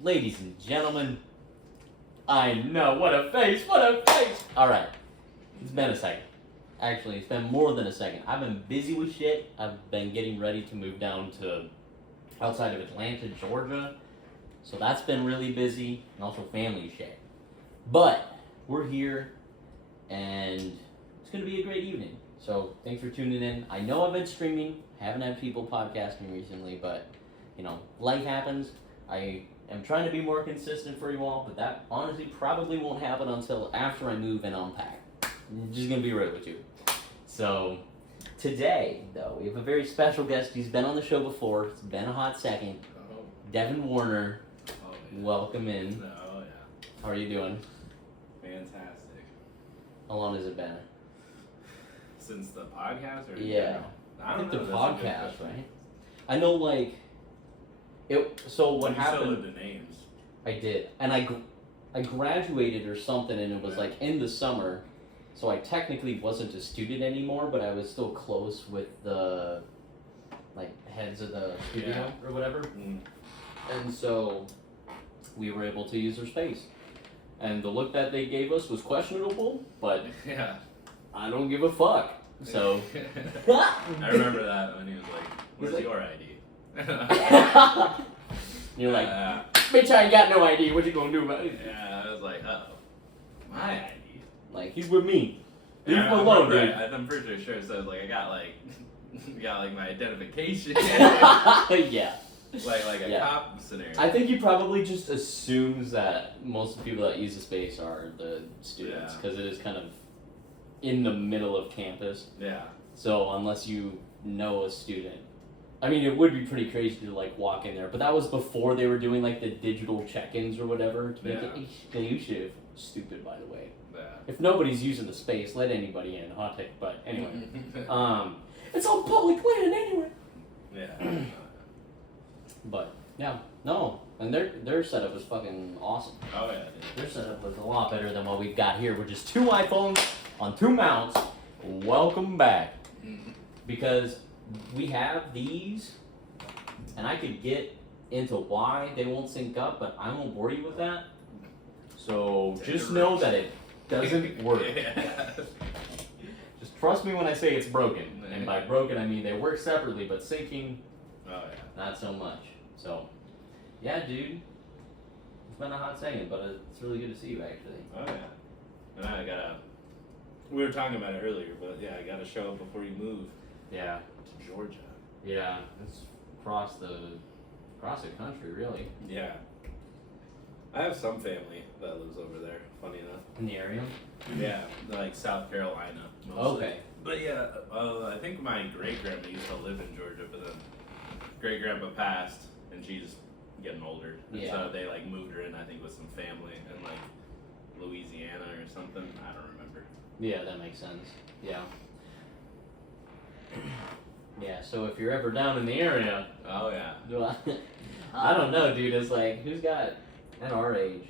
Ladies and gentlemen, I know, what a face, what a face! Alright, it's been a second. Actually, it's been more than a second. I've been busy with shit. I've been getting ready to move down to outside of Atlanta, Georgia. So that's been really busy, and also family shit. But we're here, and it's going to be a great evening. So thanks for tuning in. I know I've been streaming, haven't had people podcasting recently, but, you know, life happens. I am trying to be more consistent for you all, but that honestly probably won't happen until after I move and unpack. I'm just going to be real with you. So today, though, we have a very special guest. He's been on the show before. It's been a hot second. Oh. Devin Warner. Oh, yeah. Welcome in. Oh, yeah. How are you doing? Fantastic. How long has it been? Since the podcast? Or Yeah. I I don't think the know. That's a good podcast, question. right? I know, like, it. So what You happened? still lived in Ames. I did, and I graduated or something, and it was Yeah. like in the summer, so I technically wasn't a student anymore, but I was still close with the like heads of the studio or whatever, Mm. and so we were able to use their space. And the look that they gave us was questionable, but Yeah. I don't give a fuck. So I remember that when he was like, "Where's like- your ID?" you're like, yeah, bitch, I ain't got no ID. What you gonna do about it? I was like, "Oh, my ID." Like, he's with me. Leave Yeah, him I alone, remember dude. I'm pretty sure it says like I got like, got like my identification, Yeah. like a Yeah. cop scenario. I think he probably just assumes that most of the people that use the space are the students, Yeah. because it is kind of in the middle of campus. Yeah. So unless you know a student, I mean, it would be pretty crazy to like walk in there. But that was before they were doing like the digital check-ins or whatever to make Yeah. it. You should. Stupid, by the way. Yeah. If nobody's using the space, let anybody in. Hot take. But anyway, it's on public land anyway. Yeah. But yeah, no, and their setup was fucking awesome. Oh yeah. Their setup was a lot better than what we've got here, which is 2 iPhones on 2 mounts. Welcome back, Mhm. because we have these, and I could get into why they won't sync up, but I won't bore you with that. So just know that it doesn't work. Yeah. Just trust me when I say it's broken, and by broken I mean they work separately, but syncing, Oh yeah. not so much. So, yeah, dude. It's been a hot second, but it's really good to see you, actually. Oh yeah. And I gotta. We were talking about it earlier, but yeah, I gotta show up before you move Yeah. to Georgia. Yeah. It's across the country, really. Yeah. I have some family that lives over there. Funny enough. In the area. Yeah, like South Carolina. Mostly. Okay. But yeah, I think my great grandma used to live in Georgia, but then great grandpa passed, and she's getting older. And Yeah. so they like moved her in, I think, with some family in like Louisiana or something. I don't remember. Yeah, that makes sense. Yeah. Yeah, so if you're ever down in the area, Oh yeah. I don't know, dude. It's like, who's got, at our age,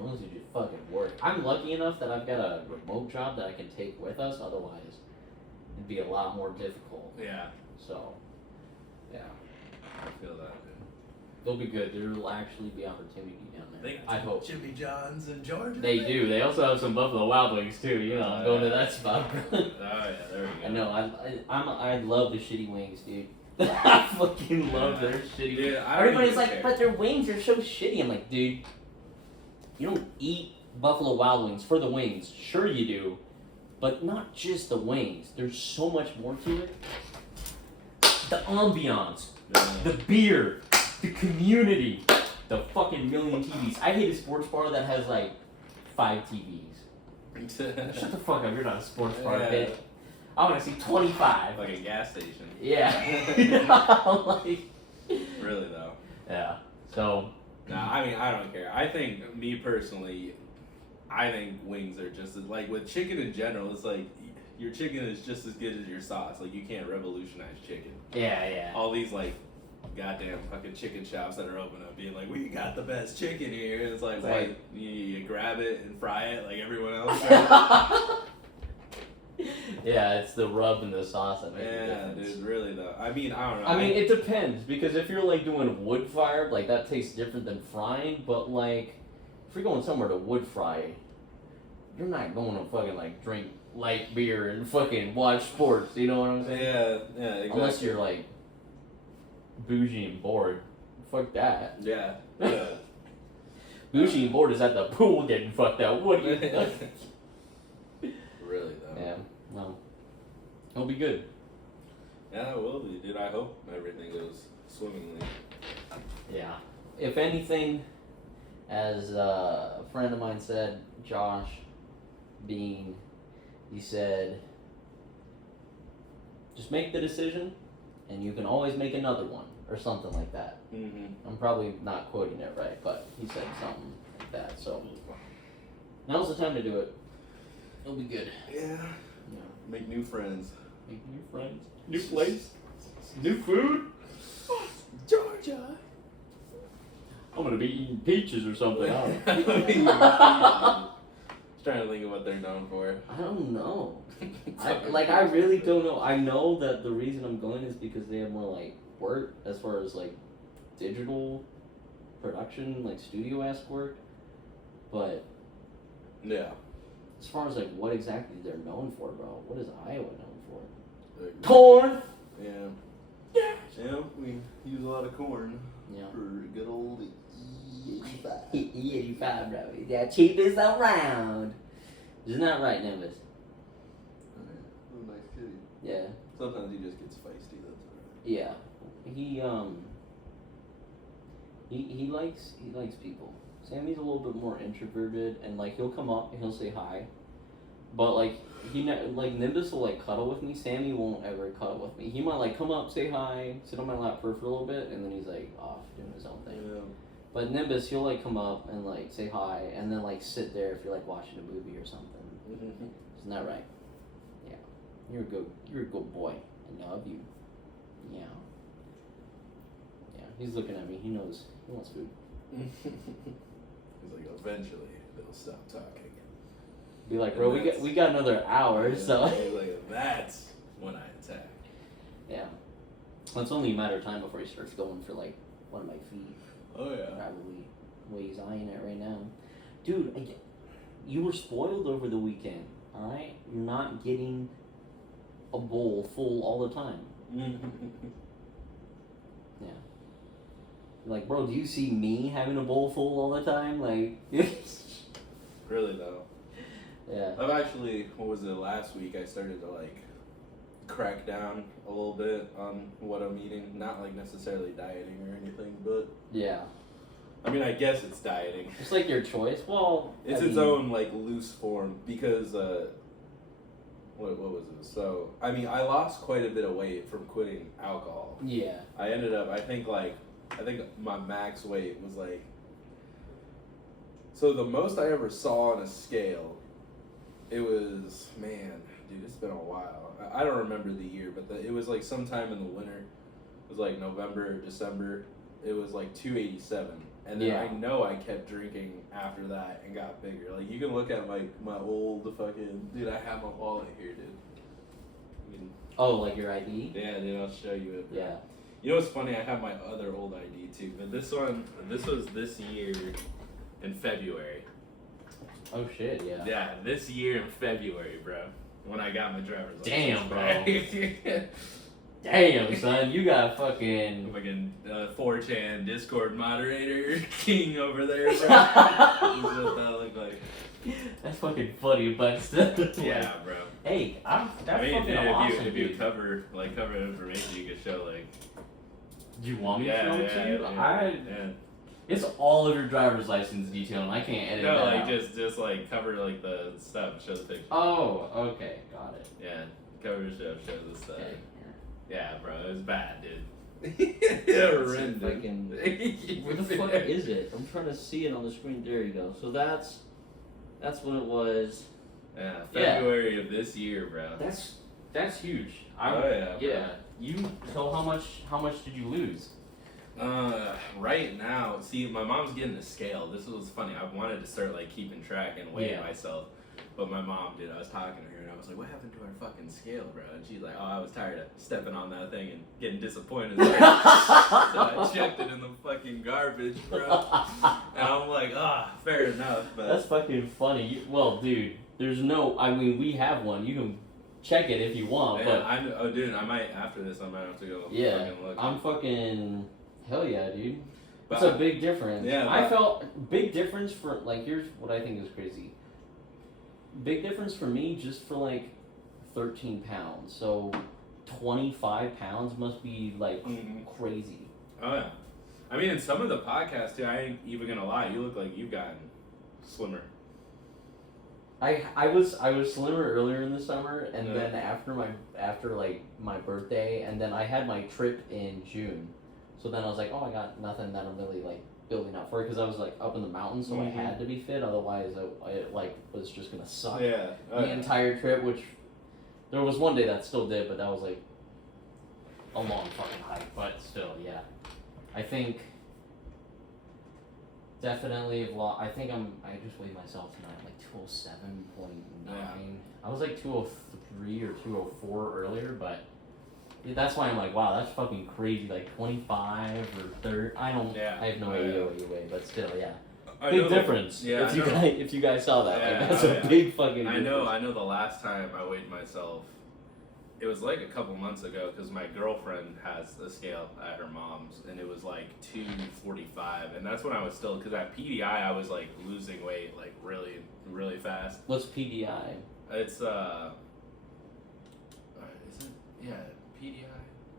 mostly just fucking work. I'm lucky enough that I've got a remote job that I can take with us, otherwise, it'd be a lot more difficult. Yeah. So, yeah. I feel that. They'll be good. There will actually be opportunity down there. I hope. Jimmy John's in Georgia. They do. They also have some Buffalo Wild Wings too. You know, I'm going to that spot. Oh yeah, there we go. I know. I love the shitty wings, dude. I fucking love their shitty. Dude, I don't Everybody's even like, care. but their wings are so shitty. I'm like, dude, you don't eat Buffalo Wild Wings for the wings. Sure you do, but not just the wings. There's so much more to it. The ambiance, the beer, the community, the fucking million TVs. I hate a sports bar that has like 5 TVs. Shut the fuck up, you're not a sports bar, Yeah. bitch. I want to see 25. Like a gas station. Yeah. Like, Really though. yeah. So, No, I mean I don't care. I think me personally, I think wings are just as, like with chicken in general. It's like your chicken is just as good as your sauce. Like you can't revolutionize chicken. yeah. All these like goddamn fucking chicken shops that are open up being like, we got the best chicken here. It's like, Right. what? You grab it and fry it like everyone else. Right? Yeah, it's the rub and the sauce that makes the Yeah, difference. dude, really though. I mean, I don't know. I mean, it depends because if you're like doing wood fire, like that tastes different than frying. But like, if you're going somewhere to wood fry, you're not going to fucking like drink light beer and fucking watch sports. You know what I'm saying? Yeah, exactly. Unless you're like bougie and bored. Fuck that. Yeah. Yeah. Bougie and bored is at the pool getting fucked up. What do you? Really though. Yeah. Well, it'll be good. Yeah, it will be, dude. I hope everything goes swimmingly. Yeah. If anything, as a friend of mine said, Josh Bean, he said, just make the decision and you can always make another one or something like that. Mm-hmm. I'm probably not quoting it right, but he said something like that. So now's the time to do it. It'll be good. Yeah. Yeah. Make new friends. Make new friends. New place. New food. Georgia. I'm gonna be eating peaches or something. I don't know. Just trying to think of what they're known for. I don't know. I really don't know. I know that the reason I'm going is because they have more like work as far as like digital production, like studio-esque work. But Yeah. as far as like what exactly they're known for, bro, what is Iowa known for? Like, Corn. yeah. Yeah, we use a lot of corn Yeah. for good old E85. E85, bro. The cheapest around. Isn't that right, Nimbus? Oh, nice kitty. Yeah. Sometimes he just gets feisty, that's alright. Yeah. He likes people. Sammy's a little bit more introverted, and like he'll come up and he'll say hi, but like like Nimbus will like cuddle with me. Sammy won't ever cuddle with me. He might like come up, say hi, sit on my lap for a little bit, and then he's like off doing his own thing. Yeah. But Nimbus, he'll like come up and like say hi, and then like sit there if you're like watching a movie or something. Isn't that right? Yeah. You're a good boy. I love you. Yeah. Yeah. He's looking at me. He knows. He wants food. He's like, eventually they'll stop talking. Be like, bro, we got another hour, Yeah, so. he's like, that's when I attack. Yeah. Well, it's only a matter of time before he starts going for like one of my feet. Oh yeah. Probably the way he's eyeing it right now. Dude, you were spoiled over the weekend, alright? You're not getting a bowl full all the time. Yeah. You're like, bro, do you see me having a bowl full all the time? Like, Really though. yeah. I've actually, what was it, last week I started to like crack down a little bit on what I'm eating. Not like necessarily dieting or anything, but Yeah. I mean, I guess it's dieting. It's like your choice. Well, It's I its mean, own like loose form because what was it? So I mean, I lost quite a bit of weight from quitting alcohol. Yeah. I ended up, I think my max weight was like, so the most I ever saw on a scale, it was, man, dude, it's been a while. I don't remember the year, but it was like sometime in the winter. It was like November, December. It was like 287. And then Yeah. I know I kept drinking after that and got bigger. Like, you can look at my old fucking, dude, I have my wallet here, dude. I mean, Oh, like your ID? yeah, dude, I'll show you it. Yeah. You know what's funny? I have my other old ID too, but this was this year in February. Oh shit, yeah. Yeah, this year in February, bro. When I got my driver's license. Damn, bro. back. Damn, son, you got fucking. Fucking 4chan Discord moderator king over there, bro. That's what that looked like. That's fucking funny, but still. Yeah, bro. Hey, that's I mean, fucking dude, awesome, if you dude. cover information, you could show like. Do you want me to Yeah, show it yeah, to you? yeah. It's all of your driver's license detail, and I can't edit No, that like out. just like cover like the stuff, show the picture. Oh, okay, got it. Yeah, cover the show the stuff. Okay. Yeah, bro, it was bad, dude. Horrendous. Where the fuck is it? I'm trying to see it on the screen. There you go. So that's when it was. Yeah, February of this year, bro. That's huge. Oh, yeah, bro. Yeah. So how much did you lose? Right now, see, my mom's getting a scale. This was funny. I wanted to start like keeping track and weighing Yeah. myself, But my mom, dude, I was talking to her and I was like, what happened to our fucking scale, bro? And she's like, oh, I was tired of stepping on that thing and getting disappointed. So I chucked it in the fucking garbage, bro. And I'm like, fair enough. But That's fucking funny. Well, dude, there's no. I mean, we have one. You can check it if you want, but dude, I might after this. I might have to go. yeah, fucking look. I'm fucking hell yeah, dude. But It's a big difference. Yeah, I but- felt big difference for like. Here's what I think is crazy. Big difference for me, just for like 13 pounds. So 25 pounds must be like Mhm. crazy. Oh yeah. I mean, in some of the podcasts too, I ain't even gonna lie. You look like you've gotten slimmer. I was slimmer earlier in the summer, and Yeah. then after like my birthday, and then I had my trip in June, so then I was like, oh, I got nothing that I'm really like building up for, because I was like up in the mountains, so I Mhm. had to be fit, otherwise I like was just gonna suck Yeah. the entire trip. Which there was one day that still did, but that was like a long fucking hike. But still, yeah, I think. Definitely, I think I just weighed myself tonight, like 207.9. I was like 203 or 204 earlier, but that's why I'm like, wow, that's fucking crazy. Like 25 or 30. I have no idea what you weigh, but still, yeah. Big difference. Yeah, If you guys saw that, Yeah, like, that's oh, a yeah. big fucking I difference. know the last time I weighed myself, it was like a couple months ago because my girlfriend has a scale at her mom's and it was like 245, and that's when I was still, because at PDI I was like losing weight like really, really fast. What's PDI? It's is it? Yeah, PDI.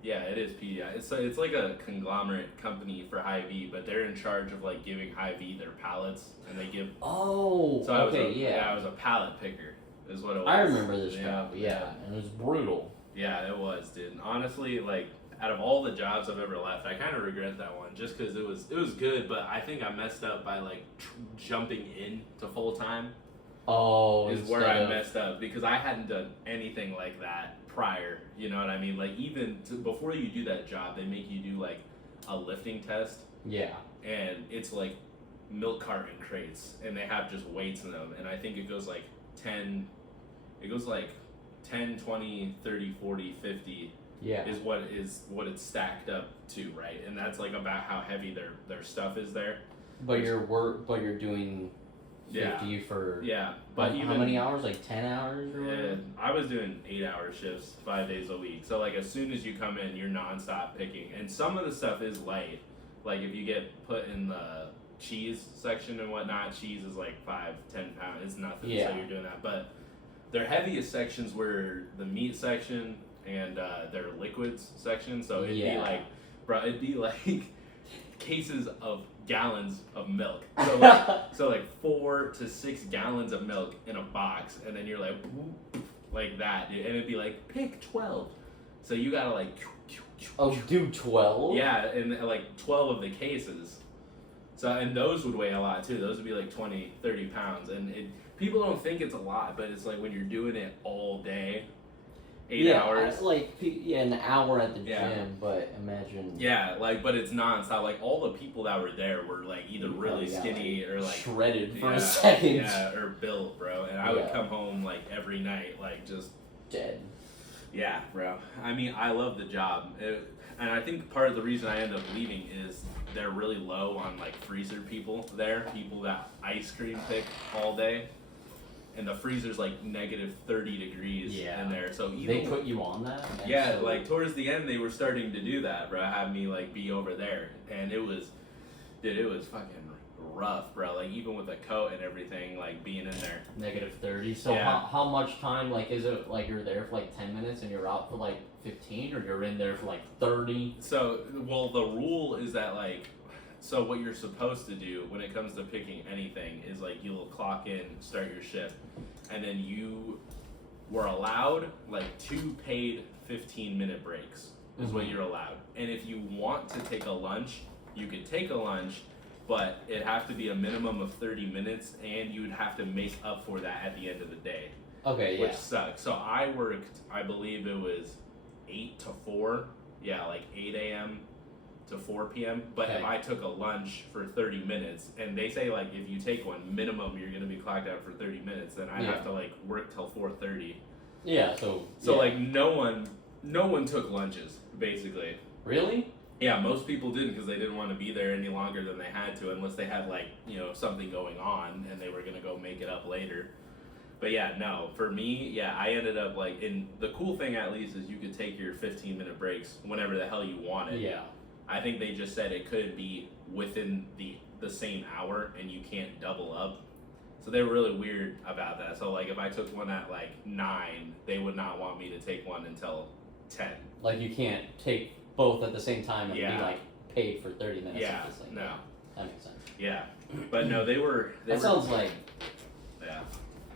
Yeah, it is PDI. It's like a conglomerate company for Hy-Vee, but they're in charge of like giving Hy-Vee their pallets, and they give. Oh, So okay, I was a pallet picker, is what it was. I remember this Yeah, job, yeah, and it was brutal. Yeah, it was, dude. Honestly, like out of all the jobs I've ever left, I kind of regret that one just because it was good, but I think I messed up by like jumping in to full time. Oh, Is where instead I of- messed up because I hadn't done anything like that prior. You know what I mean? Like even before you do that job, they make you do like a lifting test, Yeah. and it's like milk carton crates, and they have just weights in them, and I think it goes like 10. It goes like 10, 20, 30, 40, 50 Yeah. is what it's stacked up to, right? And that's like about how heavy their stuff is there. But you're doing 50 Yeah. for Yeah, but how even many hours? Like 10 hours or whatever? I was doing 8-hour shifts 5 days a week. So like as soon as you come in, you're nonstop picking, and some of the stuff is light. Like if you get put in the cheese section and whatnot, cheese is like 5-10 pounds. It's nothing. Yeah. So you're doing that, but their heaviest sections were the meat section and their liquids section. So it'd Yeah. be like, bro, it'd be like cases of gallons of milk. So like 4 to 6 gallons of milk in a box, and then you're like, whoop, like that, dude. And it'd be like pick 12. So you gotta like, Oh, do 12? yeah, and like 12 of the cases. So and those would weigh a lot too. Those would be like 20, 30 pounds, and people don't think it's a lot, but it's like when you're doing it all day, 8 hours. An hour at the Yeah. gym, but imagine. Yeah, like, but it's nonstop. Like, all the people that were there were, like, either You really probably got, skinny or, like... shredded for yeah, a second. Yeah, or built, bro. And I would Yeah. come home, like, every night, like, just... Dead. Yeah, bro. I mean, I love the job. And I think part of the reason I end up leaving is they're really low on, like, freezer people there. People that ice cream pick all day. And the freezer's, like, negative 30 degrees Yeah. in there. So even... They put you on that? And Yeah, so- like towards the end they were starting to do that, bro. Have me like be over there, and it was fucking rough, bro. Like even with the coat and everything, like being in there. Negative 30. So Yeah. how much time, like, is it like you're there for like 10 minutes and you're out for like 15, or you're in there for like 30? So, well, the rule is that like, so what you're supposed to do when it comes to picking anything is like you'll clock in, start your shift, and then you were allowed like 2 paid 15-minute breaks is what Mhm. you're allowed. And if you want to take a lunch, you could take a lunch, but it'd have to be a minimum of 30 minutes, and you would have to make up for that at the end of the day, Okay, yeah. which sucks. So I worked, I believe it was 8 to 4, yeah, like 8 a.m. to 4 p.m. But if Okay. I took a lunch for 30 minutes, and they say like if you take one, minimum you're gonna be clocked out for 30 minutes, then I Yeah. have to like work till 4:30. Yeah. So. So yeah. like no one took lunches basically. Really? Yeah, most people didn't because they didn't want to be there any longer than they had to, unless they had like something going on and they were gonna go make it up later. But yeah, no, for me, yeah, I ended up like in the cool thing at least is you could take your 15-minute breaks whenever the hell you wanted. Yeah. I think they just said it couldn't be within the same hour and you can't double up. So they were really weird about that. So like if I took one at like 9, they would not want me to take one until 10. Like you can't take both at the same time and Yeah. be like paid for 30 minutes. Yeah, of this thing. no. That makes sense. Yeah. But no, they were Sounds like yeah.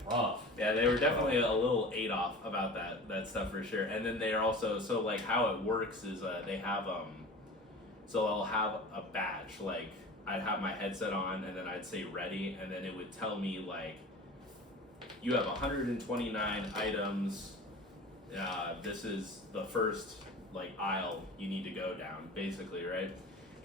rough. Yeah, they were definitely a little ate off about that stuff for sure. And then they're also so like how it works is they have so I'll have a badge, like I'd have my headset on and then I'd say ready and then it would tell me like you have 129 items. This is the first like aisle you need to go down, basically, right?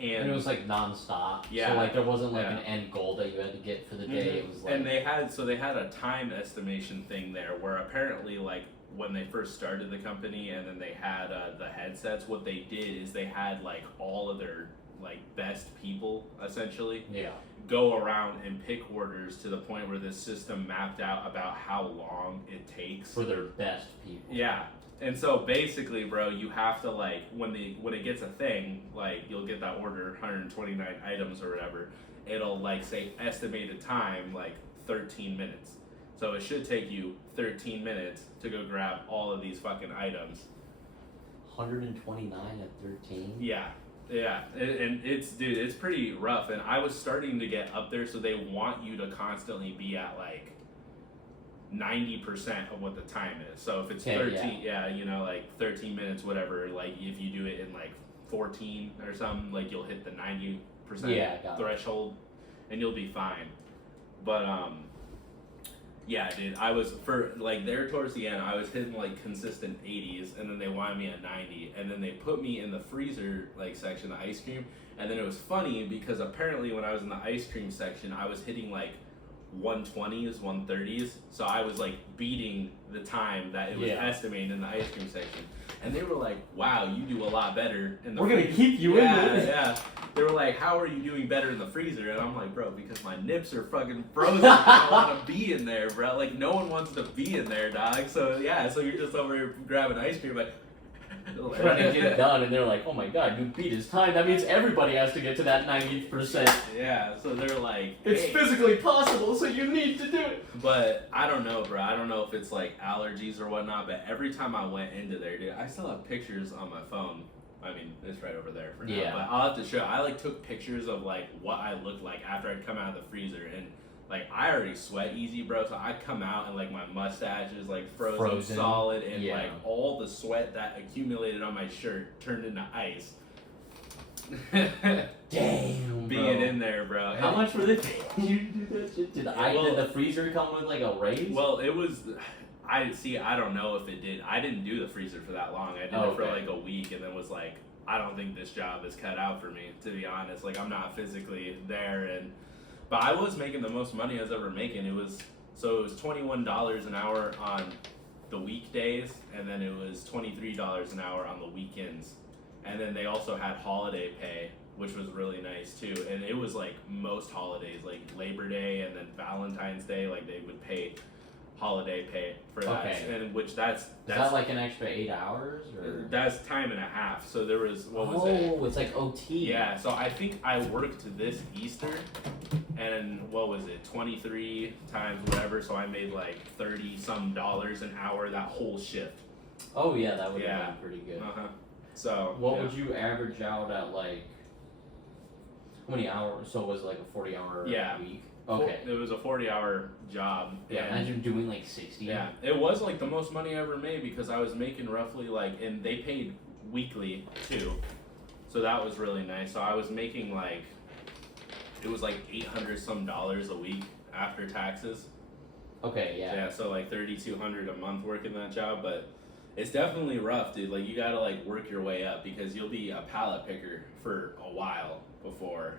And it was like non-stop. Yeah. So like there wasn't like Yeah. an end goal that you had to get for the day. It was like And they had a time estimation thing there where apparently like when they first started the company and then they had the headsets, what they did is they had like all of their like best people essentially yeah. go around and pick orders to the point where this system mapped out about how long it takes. For their best people. Yeah. And so basically, bro, you have to like when it gets a thing, like you'll get that order 129 items or whatever, it'll like say estimated time like 13 minutes. So it should take you 13 minutes to go grab all of these fucking items. 129 at 13. Yeah. Yeah, and it's pretty rough, and I was starting to get up there, so they want you to constantly be at like 90% of what the time is. So if it's Okay, 13, like 13 minutes, whatever, like if you do it in like 14 or something, like you'll hit the 90% Yeah, got it. threshold, and you'll be fine. But yeah, dude, I was for like there towards the end, I was hitting like consistent 80s, and then they wanted me at 90, and then they put me in the freezer like section, the ice cream, and then it was funny because apparently when I was in the ice cream section, I was hitting like 120s, 130s, so I was like beating the time that it was Yeah. estimated in the ice cream section, and they were like, "Wow, you do a lot better in the." We're gonna keep you in this. Yeah. They were like, "How are you doing better in the freezer?" And I'm like, "Bro, because my nips are fucking frozen. I don't want to be in there, bro. Like no one wants to be in there, dog. So yeah, so you're just over here grabbing ice cream, like." Trying to get it done, and they're like, "Oh my god, you beat his time. That means everybody has to get to that 90%. Yeah, so they're like, It's "Hey." physically possible, so you need to do it." But I don't know, bro. I don't know if it's like allergies or whatnot. But every time I went into there, dude, I still have pictures on my phone. I mean, it's right over there for now. Yeah. But I'll have to show. I like took pictures of like what I looked like after I'd come out of the freezer, and like I already sweat easy, bro. So I come out and like my mustache is like frozen. Solid, and Yeah. like all the sweat that accumulated on my shirt turned into ice. Damn, Being bro. in there, bro. How much were they paying you to do that shit? Did the freezer come with like a raise? Well, it was. I don't know if it did. I didn't do the freezer for that long. I did it for Okay. like a week, and then was like, I don't think this job is cut out for me. To be honest, like I'm not physically there, but I was making the most money I was ever making. It was $21 an hour on the weekdays, and then it was $23 an hour on the weekends, and then they also had holiday pay, which was really nice too. And it was like most holidays, like Labor Day and then Valentine's Day, like they would pay holiday pay for that, Okay. and which that's Is that like an extra 8 hours? Or? that's time and a half. So there was Oh, it's like OT. yeah, so I think I worked this Easter, and what was it, 23 times whatever, so I made like $30-some an hour that whole shift. Oh yeah, that would have Yeah. been pretty good. Uh-huh. So, What yeah. would you average out at like? How many hours? So it was like a 40-hour Yeah. week. Okay. It was a 40-hour job. Yeah, and imagine doing like 60. yeah, it was like the most money I ever made because I was making roughly like, and they paid weekly too, so that was really nice. So I was making like, it was like $800-some a week after taxes. Okay, yeah. Yeah, so like $3,200 a month working that job, but It's definitely rough, dude. Like you gotta like work your way up because you'll be a pallet picker for a while before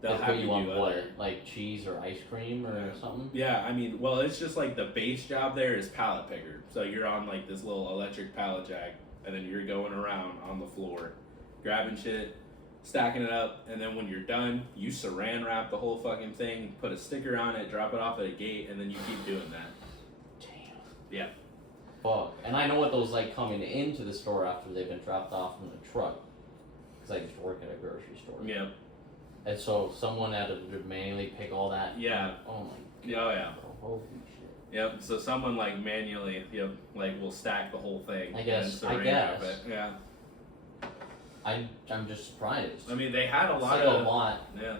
they'll They have put you you on do what, other. like cheese or ice cream or Yeah. something? Yeah, I mean, well, it's just like the base job there is pallet picker. So you're on like this little electric pallet jack, and then you're going around on the floor, grabbing shit, stacking it up, and then when you're done, you saran wrap the whole fucking thing, put a sticker on it, drop it off at a gate, and then you keep doing that. Damn. Yeah. Fuck. And I know what those like coming into the store after they've been dropped off from the truck. Because I used to work at a grocery store. Yeah. And so someone had to manually pick all that. Yeah. Oh my god. Yeah, oh yeah. Bro, holy shit. Yep. So someone like manually, like will stack the whole thing. I guess- and I saran guess. wrap it. Yeah. I'm just surprised. I mean, they had a It's lot like of. a lot. Yeah.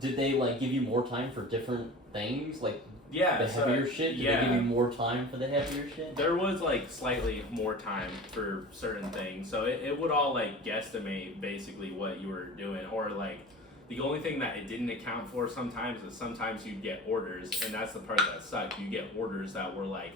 Did they like give you more time for different things? Like Yeah. the so, heavier shit? Did yeah. they give you more time for the heavier shit? There was like slightly more time for certain things, so it would all like guesstimate basically what you were doing, or like the only thing that it didn't account for sometimes is sometimes you'd get orders, and that's the part that sucked. You get orders that were like,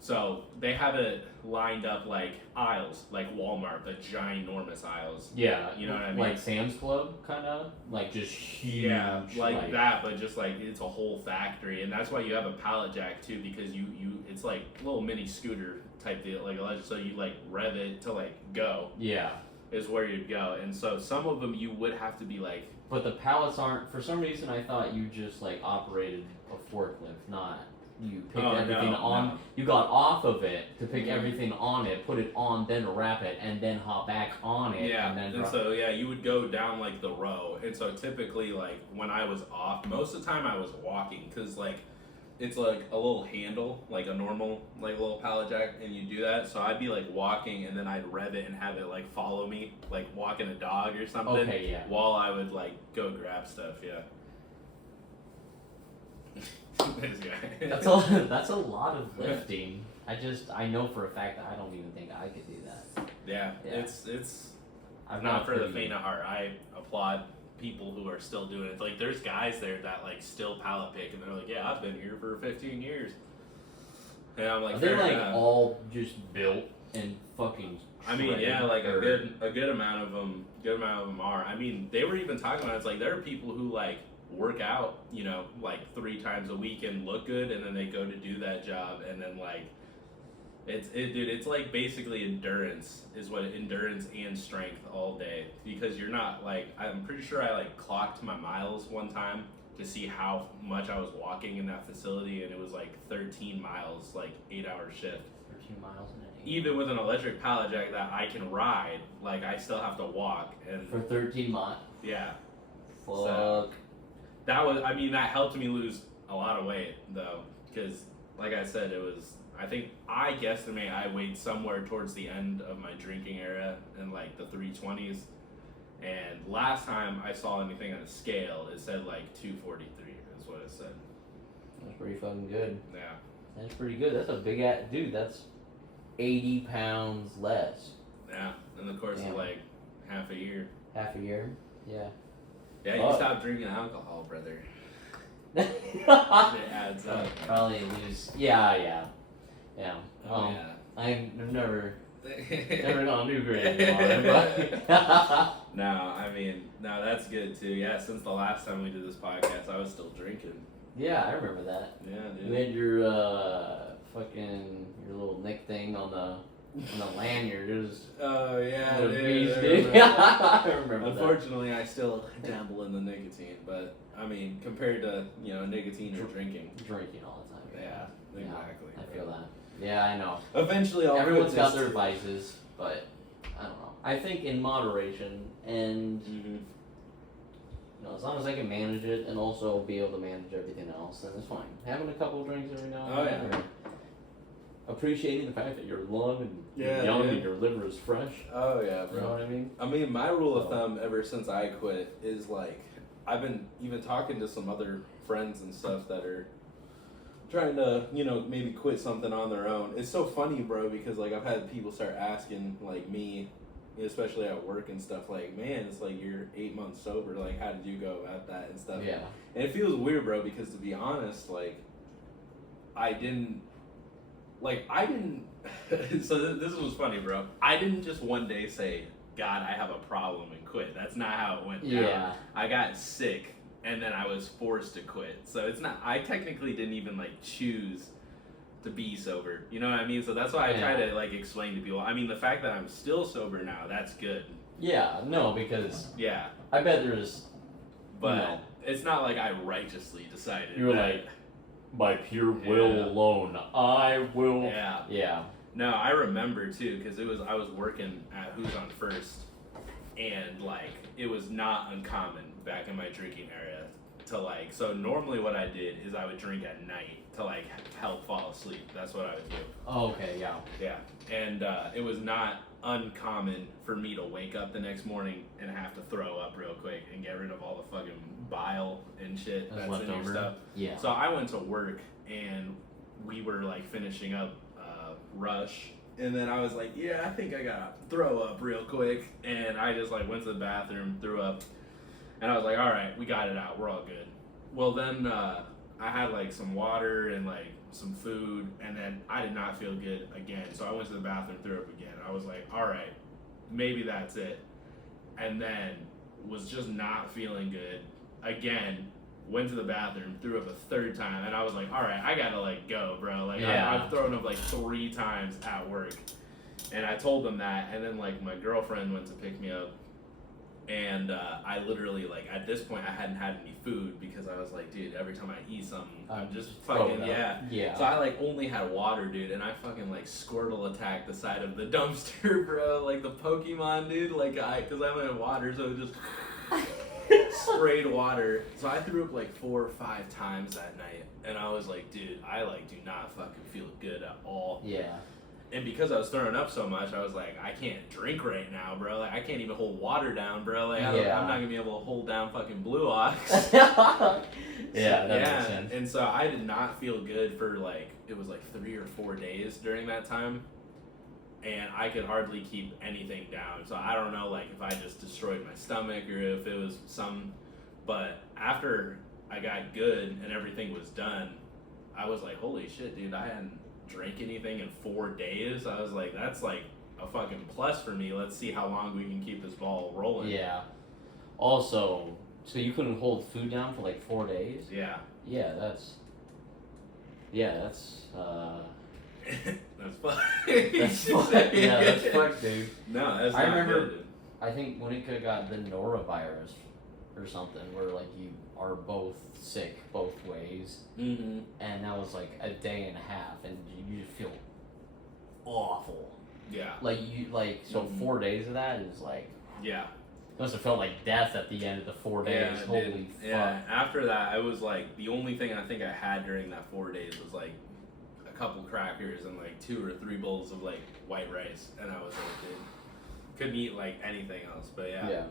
so they have it lined up like aisles, like Walmart, the ginormous aisles. Yeah. You know what I mean? Like Sam's Club, kind of? Like just huge. Yeah, like that, but just like it's a whole factory, and that's why you have a pallet jack too, because you it's like a little mini scooter type deal, like so you like rev it to like go Yeah. is where you'd go, and so some of them you would have to be like, But the pallets aren't. For some reason, I thought you just like operated a forklift, not you picked Oh, everything no, on. no. You got off of it to pick Mhm. everything on it, put it on, then wrap it, and then hop back on it, yeah, and then and drop. so yeah, you would go down like the row, and so typically like when I was off, most of the time I was walking, cause like it's like a little handle, like a normal like little pallet jack, and you do that. So I'd be like walking, and then I'd rev it and have it like follow me, like walking a dog or something. Okay, yeah. While I would like go grab stuff, yeah. This guy. That's a lot of lifting. I know for a fact that I don't even think I could do that. Yeah, Yeah. it's I'm not for the pretty- faint of heart. I applaud people who are still doing it. Like there's guys there that like still pallet pick, and they're like, yeah, I've been here for 15 years. And I'm like, Are they fair like enough. all just built and fucking? I mean, yeah, shredded, like or- a good amount of them are. I mean, they were even talking about it's like there are people who like work out, like 3 times a week and look good, and then they go to do that job, and then like dude, it's like basically endurance and strength all day, because you're not like, I'm pretty sure I like clocked my miles one time to see how much I was walking in that facility, and it was like 13 miles, like 8-hour shift. 13 miles an hour. Even with an electric pallet jack that I can ride, like I still have to walk, and For 13 miles. yeah, Fuck. So- that helped me lose a lot of weight though, because like I said, I guesstimate I weighed somewhere towards the end of my drinking era in like the 320s, and last time I saw anything on a scale, it said like 243 is what it said. That's pretty fucking good. Yeah. That's pretty good. That's a big ass dude. That's 80 pounds less. Yeah, in the course Damn. of like half a year. Half a year. Yeah. Yeah, you Fuck. stopped drinking alcohol, brother. It It adds up. Probably lose. Yeah. Oh, I've never yeah. gone to great anymore. But No, that's good too. Yeah, since the last time we did this podcast, I was still drinking. yeah, I remember that. Yeah, You dude. had your your little Nick thing on the lanyard. It was Oh yeah, what a dude. beast, I dude. remember. I remember that. Unfortunately, I still dabble in the nicotine, but I mean, compared to nicotine or drinking, Drinking all the time. yeah, exactly. I feel that. Yeah, I know. Eventually, I'll Everyone's quit got this their too. vices, but I don't know. I think in moderation, and Mhm. as long as I can manage it and also be able to manage everything else, then it's fine. Having a couple drinks every now and Oh, then, yeah. or appreciating the fact that you're young and Yeah, you're young dude. and your liver is fresh. Oh yeah, You know bro. what I mean? I mean, my rule of So- thumb ever since I quit is like, I've been even talking to some other friends and stuff that are trying to, maybe quit something on their own. It's so funny, bro, because like I've had people start asking like me, especially at work and stuff, like, man, it's like you're 8 months sober, like how did you go about that and stuff? Yeah. And it feels weird, bro, because to be honest, like I didn't like I didn't. So this was funny, bro. I didn't just one day say, "God, I have a problem," and quit. That's not how it went down. Yeah. I got sick, and then I was forced to quit. So it's not. I technically didn't even like choose to be sober. You know what I mean? So that's why I try to like explain to people. I mean, the fact that I'm still sober now, that's good. Yeah, no, because Yeah, I bet there's, but No. it's not like I righteously decided. You were that- like, by pure will Yeah. alone, I will. yeah. Yeah. No, I remember too because I was working at Who's on First, and like it was not uncommon back in my drinking area to like. So normally what I did is I would drink at night to like help fall asleep. That's what I would do. Oh, okay, yeah. Yeah, and it was not uncommon for me to wake up the next morning and have to throw up real quick and get rid of all the fucking bile and shit That's that's left in your over. stuff. Yeah. So I went to work and we were like finishing up Rush, and then I was like, yeah, I think I gotta throw up real quick, and I just like went to the bathroom, threw up, and I was like, all right, we got it out, we're all good. Well then I had like some water and like some food, and then I did not feel good again, so I went to the bathroom, threw up again. I was like, all right, maybe that's it, and then was just not feeling good again. Went to the bathroom, threw up a third time, and I was like, all right, I gotta like go, bro. Like Yeah. I've thrown up like 3 times at work, and I told them that, and then like my girlfriend went to pick me up, and I literally like at this point I hadn't had any food because I was like, dude, every time I eat something, I'm just throw fucking it up. yeah. Yeah. So I like only had water, dude, and I fucking like Squirtle attacked the side of the dumpster, bro, like the Pokemon, dude, like because I went in water, so it just sprayed water. So I threw up like 4 or 5 times that night, and I was like, dude, I like do not fucking feel good at all. Yeah. And because I was throwing up so much, I was like, I can't drink right now, bro. Like I can't even hold water down, bro. Like Yeah. I'm not gonna be able to hold down fucking Blue Ox. Yeah, that makes sense. And so I did not feel good for like it was like 3 or 4 days during that time, and I could hardly keep anything down. So I don't know like if I just destroyed my stomach or if it was some, but after I got good and everything was done, I was like, holy shit, dude, I hadn't drank anything in 4 days. I was like, that's like a fucking plus for me. Let's see how long we can keep this ball rolling. Yeah. Also, so you couldn't hold food down for like 4 days? Yeah. Yeah, that's. That's fun. That's fucked. Yeah, that's fucked, dude. No, that's I not remember- good, dude. I think when it could have got the norovirus or something, where like you are both sick both ways, Mm-hmm. and that was like a day and a half, and you just feel awful. Yeah. Like you like so Mhm. 4 days of that is like Yeah. must have felt like death at the end of the 4 days. Yeah, it Holy did. fuck. Yeah. After that, I was like, the only thing I think I had during that 4 days was like a couple crackers and like 2 or 3 bowls of like white rice, and I was like, dude, couldn't eat like anything else. But Yeah.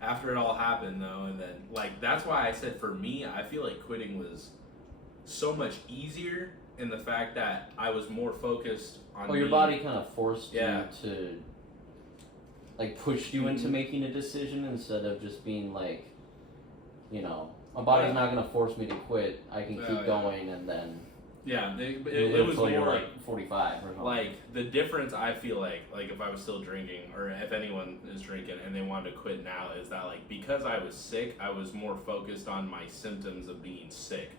after it all happened though, and then like that's why I said for me, I feel like quitting was so much easier in the fact that I was more focused on. Well, your me. body kind of forced Yeah. you to, like, pushed you into Mhm. making a decision instead of just being like, you know, my body's Yeah. not gonna force me to quit. I can Oh, keep yeah. going, and then Yeah, you it live was till you're more like 45 or something. like the difference. I feel like if I was still drinking, or if anyone is drinking and they wanted to quit now, is that like because I was sick, I was more focused on my symptoms of being sick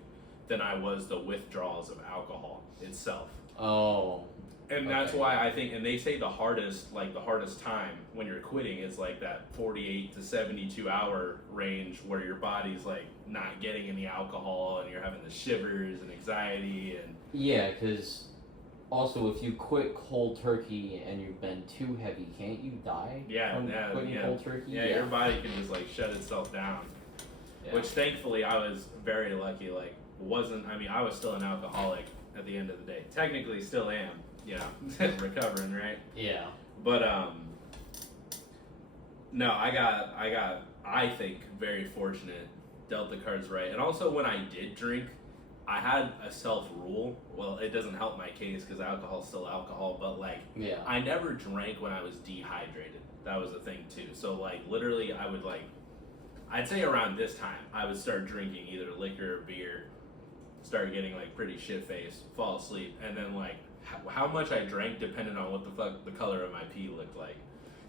than I was the withdrawals of alcohol itself. Oh, And that's Okay. why I think, and they say the hardest time when you're quitting is like that 48 to 72 hour range where your body's like not getting any alcohol and you're having the shivers and anxiety and yeah, because also if you quit cold turkey and you've been too heavy, can't you die from quitting yeah. cold turkey? Yeah, your body can just like shut itself down. Yeah. Which thankfully I was very lucky. Like I was still an alcoholic at the end of the day. Technically still am, recovering, right? Yeah. But no, I think very fortunate, dealt the cards right. And also when I did drink, I had a self rule. Well, it doesn't help my case because alcohol's still alcohol, but like Yeah. I never drank when I was dehydrated. That was the thing too. So like literally I would I'd say around this time I would start drinking either liquor or beer, start getting like pretty shit faced, fall asleep, and then like how much I drank depended on what the fuck the color of my pee looked like.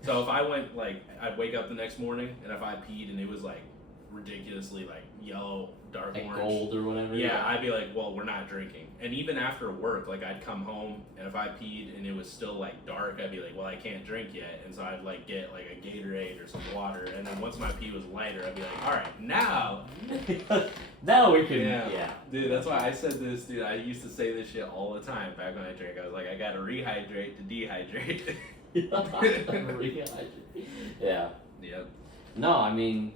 So if I went like, I'd wake up the next morning, and if I peed and it was like ridiculously like yellow, dark Like orange, gold or whatever. yeah, I'd be like, well, we're not drinking. And even after work, like I'd come home, and if I peed and it was still like dark, I'd be like, well, I can't drink yet. And so I'd like get like a Gatorade or some water. And then once my pee was lighter, I'd be like, all right, now. Now we can. Yeah. Yeah. Dude, that's why I said this, dude. I used to say this shit all the time back when I drank. I was like, I gotta rehydrate to dehydrate. Yeah. Yep. No, I mean,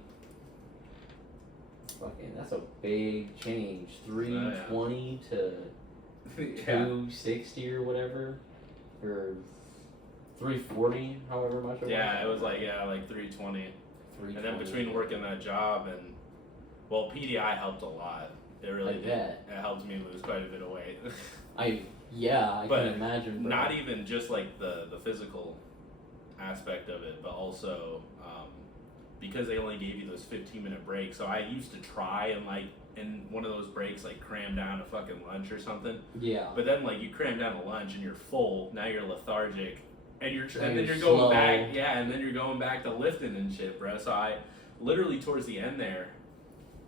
fucking, that's a big change. 320 to Yeah. 260 or whatever, or 340, however much. Yeah, it was like like 320. And then between working that job and, well, PDI helped a lot. It really did. bet. It helped me lose quite a bit of weight. I But can imagine. Bro. Not even just like the physical aspect of it, but also because they only gave you those 15-minute breaks. So I used to try and like in one of those breaks like cram down a fucking lunch or something. Yeah. But then like you cram down a lunch and you're full. Now you're lethargic, and Now then you're you're slow. going back. Yeah, and then you're going back to lifting and shit, bro. So I literally towards the end there,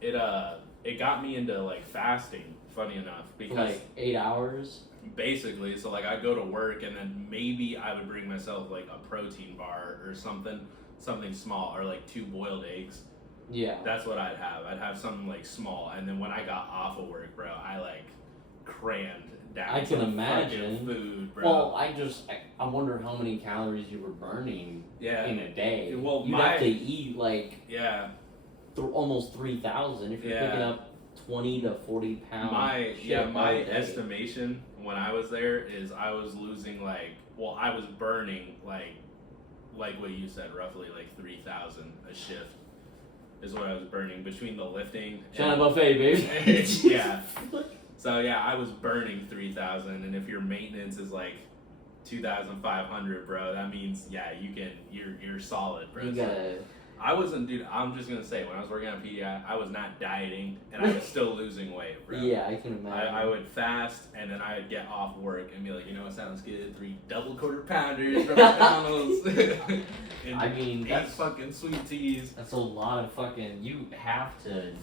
it got me into like fasting. Funny enough, because like 8 hours. basically, so like I'd go to work and then maybe I would bring myself like a protein bar or something small, or like 2 boiled eggs. Yeah. That's what I'd have. I'd have something like small, and then when I got off of work, bro, I like crammed down. I can some imagine. fucking food, bro. Well, I wonder how many calories you were burning yeah, in a day. Well, you'd have to eat like yeah. almost 3,000 if you're Yeah. picking up 20 to 40 pounds. My estimation when I was there is I was losing like, well, I was burning like what you said, roughly like 3,000 a shift is what I was burning between the lifting. China buffet, baby. Yeah. So yeah, I was burning 3,000, and if your maintenance is like 2,500, bro, that means you're solid, bro. You gotta. I wasn't, dude. I'm just gonna say, when I was working on PDI, I was not dieting, and I was still losing weight, bro. Yeah, I can imagine. I would fast, and then I would get off work and be like, you know what sounds good? 3 double quarter pounders from McDonald's. And I mean, 8 that's fucking sweet teas. That's a lot of fucking. You have to.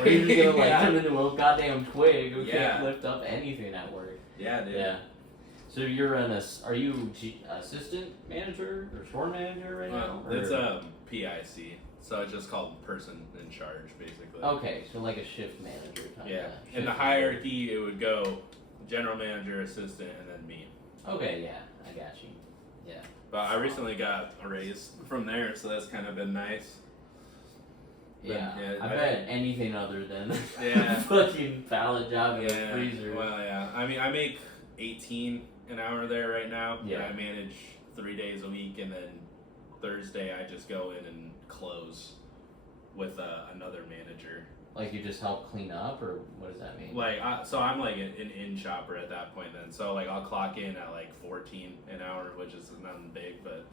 Or you're just gonna like Yeah. turn into a goddamn twig who Yeah. can't lift up anything at work. Yeah, dude. Yeah. So you're are you assistant manager or store manager right now? Or- It's PIC, so it's just called person in charge, basically. Okay, so like a shift manager type. Yeah. of In the shift hierarchy, it would go general manager, assistant, and then me. manager. Okay, yeah, I got you. Yeah. But I recently got a raise from there, so that's kind of been nice. But, Yeah, yeah, I bet anything other than Yeah. fucking pallet job in the Yeah. freezer. Well, yeah. I mean, I make 18 an hour there right now. Yeah. And I manage 3 days a week, and then Thursday I just go in and close with another manager. Like you just help clean up, or what does that mean? Like, so I'm like an in shopper at that point then. So like I'll clock in at like 14 an hour, which is nothing big, but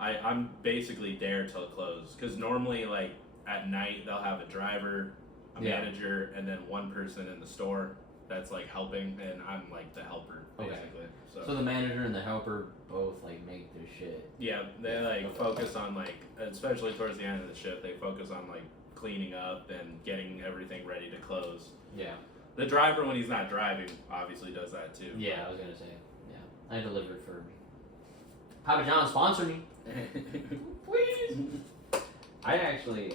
I'm basically there till close. Because normally like at night they'll have a driver, a Yeah. manager, and then one person in the store that's like helping, and I'm like the helper Okay. basically. So the manager and the helper both like make their shit. Yeah, they like Okay. focus on like, especially towards the end of the shift, they focus on like cleaning up and getting everything ready to close. Yeah. The driver, when he's not driving, obviously does that too. Yeah, I was gonna say. Yeah, I delivered for Papa John. Sponsor me, please. I actually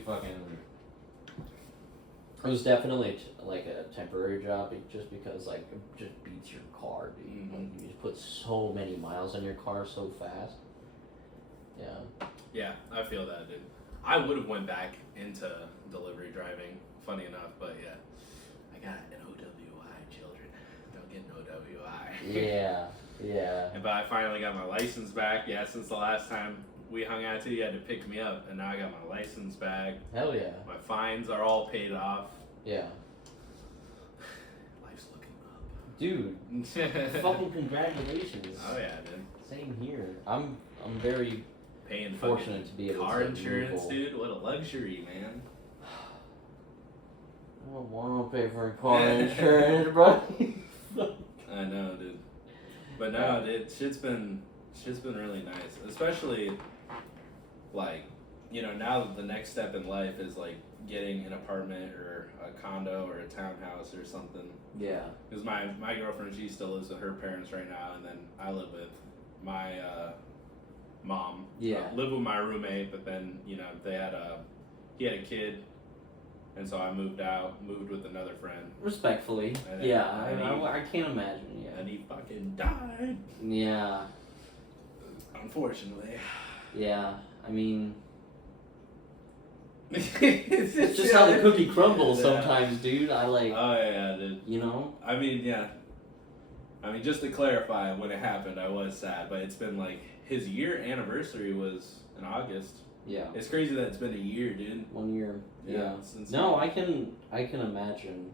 fucking. It was definitely like a temporary job, just because like it just beats your car, dude. Mhm. Like you just put so many miles on your car so fast. Yeah. Yeah, I feel that, dude. I would have went back into delivery driving, funny enough, but yeah, I got an OWI, children. Don't get an OWI. Yeah. Yeah. But I finally got my license back. Yeah, since the last time we hung out too, you had to pick me up, and now I got my license back. Hell yeah. My fines are all paid off. Yeah. Life's looking Dude, up. fucking congratulations. Oh yeah, dude. Same here. I'm very Paying fortunate fucking to be able car to insurance, move. dude. What a luxury, man. I don't want to pay for car insurance, bro. I know, dude. But no, dude, shit's been really nice. Especially, like, you know, now that the next step in life is like getting an apartment or a condo or a townhouse or something. Yeah. Because my girlfriend, she still lives with her parents right now, and then I live with my mom. Yeah. Live with my roommate, but then, you know, he had a kid, and so I moved with another friend. Respectfully. And Yeah, I I can't imagine. Yeah. And he fucking died. Yeah. Unfortunately. Yeah. I mean, it's just how the cookie crumbles sometimes, dude. I like. Oh yeah, dude. You know. I mean, yeah. I mean, just to clarify, when it happened, I was sad, but it's been like his year anniversary was in August. Yeah. It's crazy that it's been a year, dude. 1 year. Yeah. Since No, I can imagine.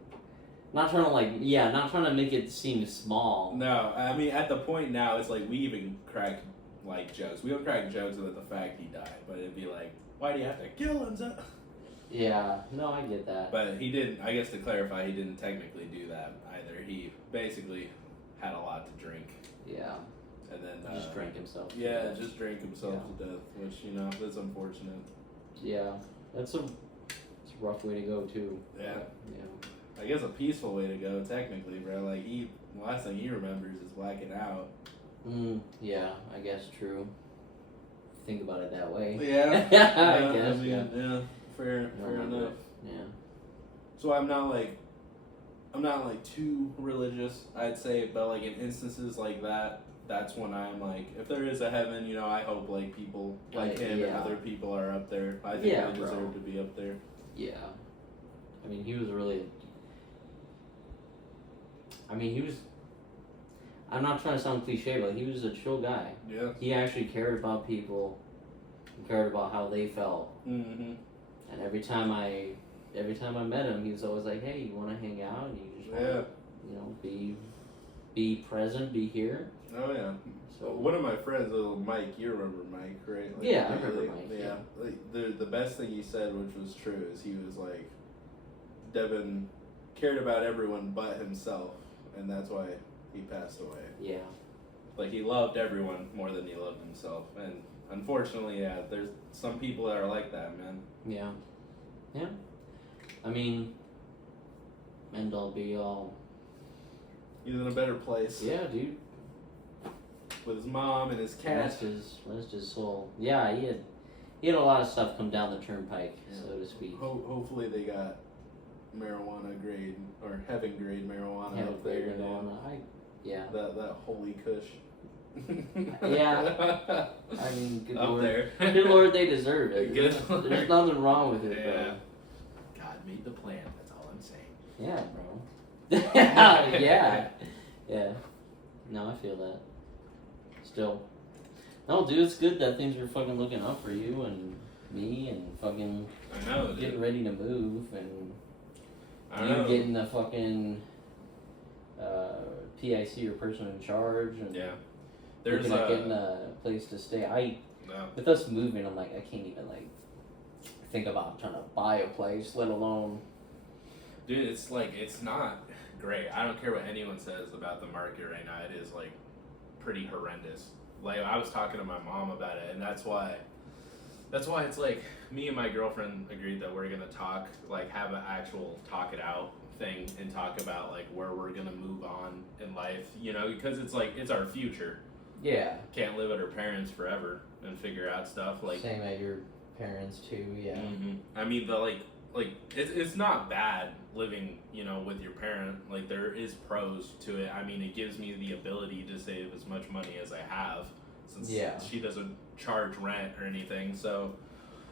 Not trying to not trying to make it seem small. No, I mean at the point now, it's like we even crack like jokes. We don't crack jokes about the fact he died, but it'd be like, why do you have to kill him? Yeah. No, I get that. But he didn't. I guess to clarify, he didn't technically do that either. He basically had a lot to drink. Yeah. And then Just drank himself. Yeah, just drank himself to death, which, you know, that's unfortunate. Yeah, it's a rough way to go too. Yeah. Yeah. I guess a peaceful way to go, technically, bro. Like the last thing he remembers is blacking out. Yeah, I guess true. Think about it that way. Yeah. I guess. Yeah. Fair enough. Yeah. So I'm not like too religious, I'd say, but like in instances like that, that's when I'm like, if there is a heaven, you know, I hope like people like him and other people are up there. I think they deserve to be up there. Yeah. I mean, he was I'm not trying to sound cliche, but he was a chill guy. Yeah. He actually cared about people. He cared about how they felt. Mm-hmm. And every time I met him, he was always like, "Hey, you want to hang out? And you just want to, be present, be here." Oh yeah. So one of my friends, little Mike, you remember Mike, right? Like, yeah, I remember Mike. Yeah. Like the best thing he said, which was true, is he was like, Devin cared about everyone but himself, and that's why he passed away. Yeah. Like he loved everyone more than he loved himself, and unfortunately, yeah, there's some people that are like that, man. Yeah. Yeah. I mean, end all be all. He's in a better place. Yeah, dude. With his mom and his cat. Rest his soul. Yeah, he had a lot of stuff come down the turnpike, so to speak. Hopefully they got marijuana grade or heaven grade marijuana up there. Yeah. That holy kush. Yeah. I mean, good up Lord. There. Good Lord, they deserve it. There's nothing wrong with it, bro. God made the plan. That's all I'm saying. Yeah, bro. Yeah. Yeah. No, I feel that. Still. No, dude, it's good that things are fucking looking up for you and me and fucking I know, getting ready to move and I you know. getting the fucking PIC or person in charge and there's getting a place to stay. With us moving, I'm like, I can't even like think about trying to buy a place, let alone. Dude, it's like, it's not great. I don't care what anyone says about the market right now. It is like pretty horrendous. Like I was talking to my mom about it, and that's why it's like me and my girlfriend agreed that we're gonna talk, like have an actual talk it out thing and talk about like where we're gonna move on in life, you know, because it's like it's our future. Yeah. Can't live at our parents forever and figure out stuff like. Same at your parents too. Yeah. Mm-hmm. I mean it's not bad living, you know, with your parent. Like there is pros to it. I mean, it gives me the ability to save as much money as I have, since she doesn't charge rent or anything. So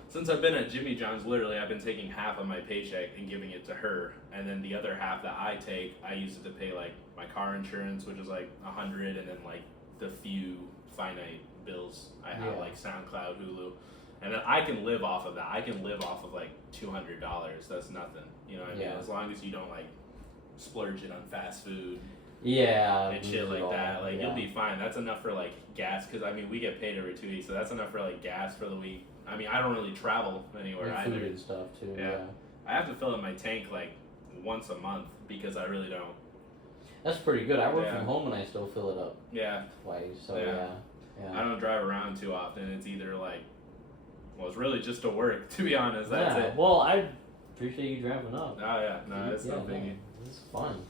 since I've been at Jimmy John's, literally I've been taking half of my paycheck and giving it to her, and then the other half that I take, I use it to pay like my car insurance, which is like $100, and then like the few finite bills I have, like SoundCloud, Hulu. And then I can live off of that. I can live off of like $200. That's nothing. You know what I mean? As long as you don't like splurge it on fast food. Yeah. And shit like that. Like you'll be fine. That's enough for like gas. Because I mean, we get paid every 2 weeks. So that's enough for like gas for the week. I mean, I don't really travel anywhere either. Food and stuff too. Yeah. I have to fill up my tank like once a month because I really don't. That's pretty good. I work Yeah. from home and I still fill it up Yeah. twice. So Yeah. yeah. I don't drive around too often. It's either like, well, it's really just to work, to be honest. That's Yeah, it. well, I appreciate you driving up. Oh, yeah. No, it's no biggie. It's fun.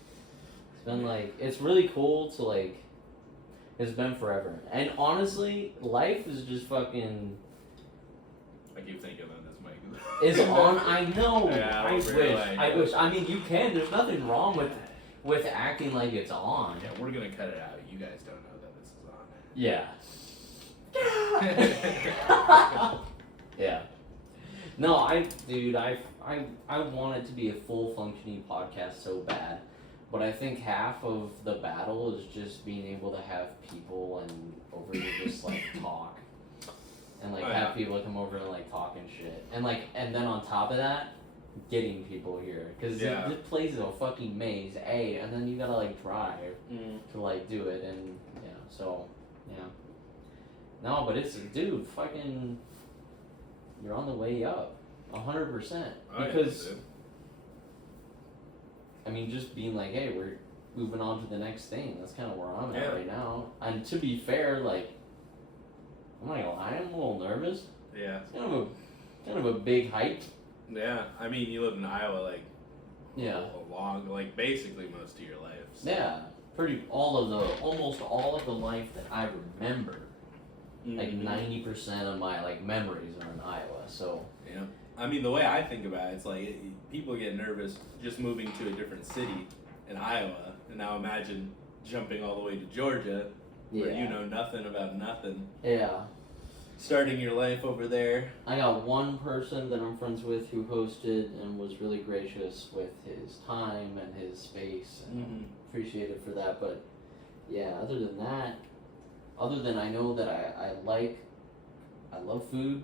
It's been like, it's really cool to like, it's been forever. And honestly, life is just fucking, I keep thinking that this mic is on, I know. Yeah, I over wish, like- I wish. I mean, you can, there's nothing wrong with acting like it's on. Yeah, we're gonna cut it out. You guys don't know that this is on. Yeah. Yeah. No, dude, I want it to be a full functioning podcast so bad, but I think half of the battle is just being able to have people and over to just like talk, and like Oh, have yeah. people come over and like talk and shit, and like and then on top of that, getting people here because Yeah. this place is a fucking maze, and then you gotta like drive to like do it, and yeah, so yeah. No, but it's dude, fucking, you're on the way up, 100%. Oh, yeah, Because dude. I mean, just being like, hey, we're moving on to the next thing. That's kind of where I'm at Yeah. right now. And to be fair, like, I'm not gonna lie, I'm a little nervous. Yeah. It's kind of a big hype. Yeah. I mean, you lived in Iowa like Yeah. a long, like basically most of your life. So. Yeah, almost all of the life that I remember. Like Mhm. 90% of my like memories are in Iowa. So Yeah. I mean, the way I think about it, it's like people get nervous just moving to a different city in Iowa, and now imagine jumping all the way to Georgia, where yeah, you know nothing about nothing, yeah. starting your life over there. I got one person that I'm friends with who hosted and was really gracious with his time and his space, and appreciate it for that. But yeah, other than that, I know that I love food.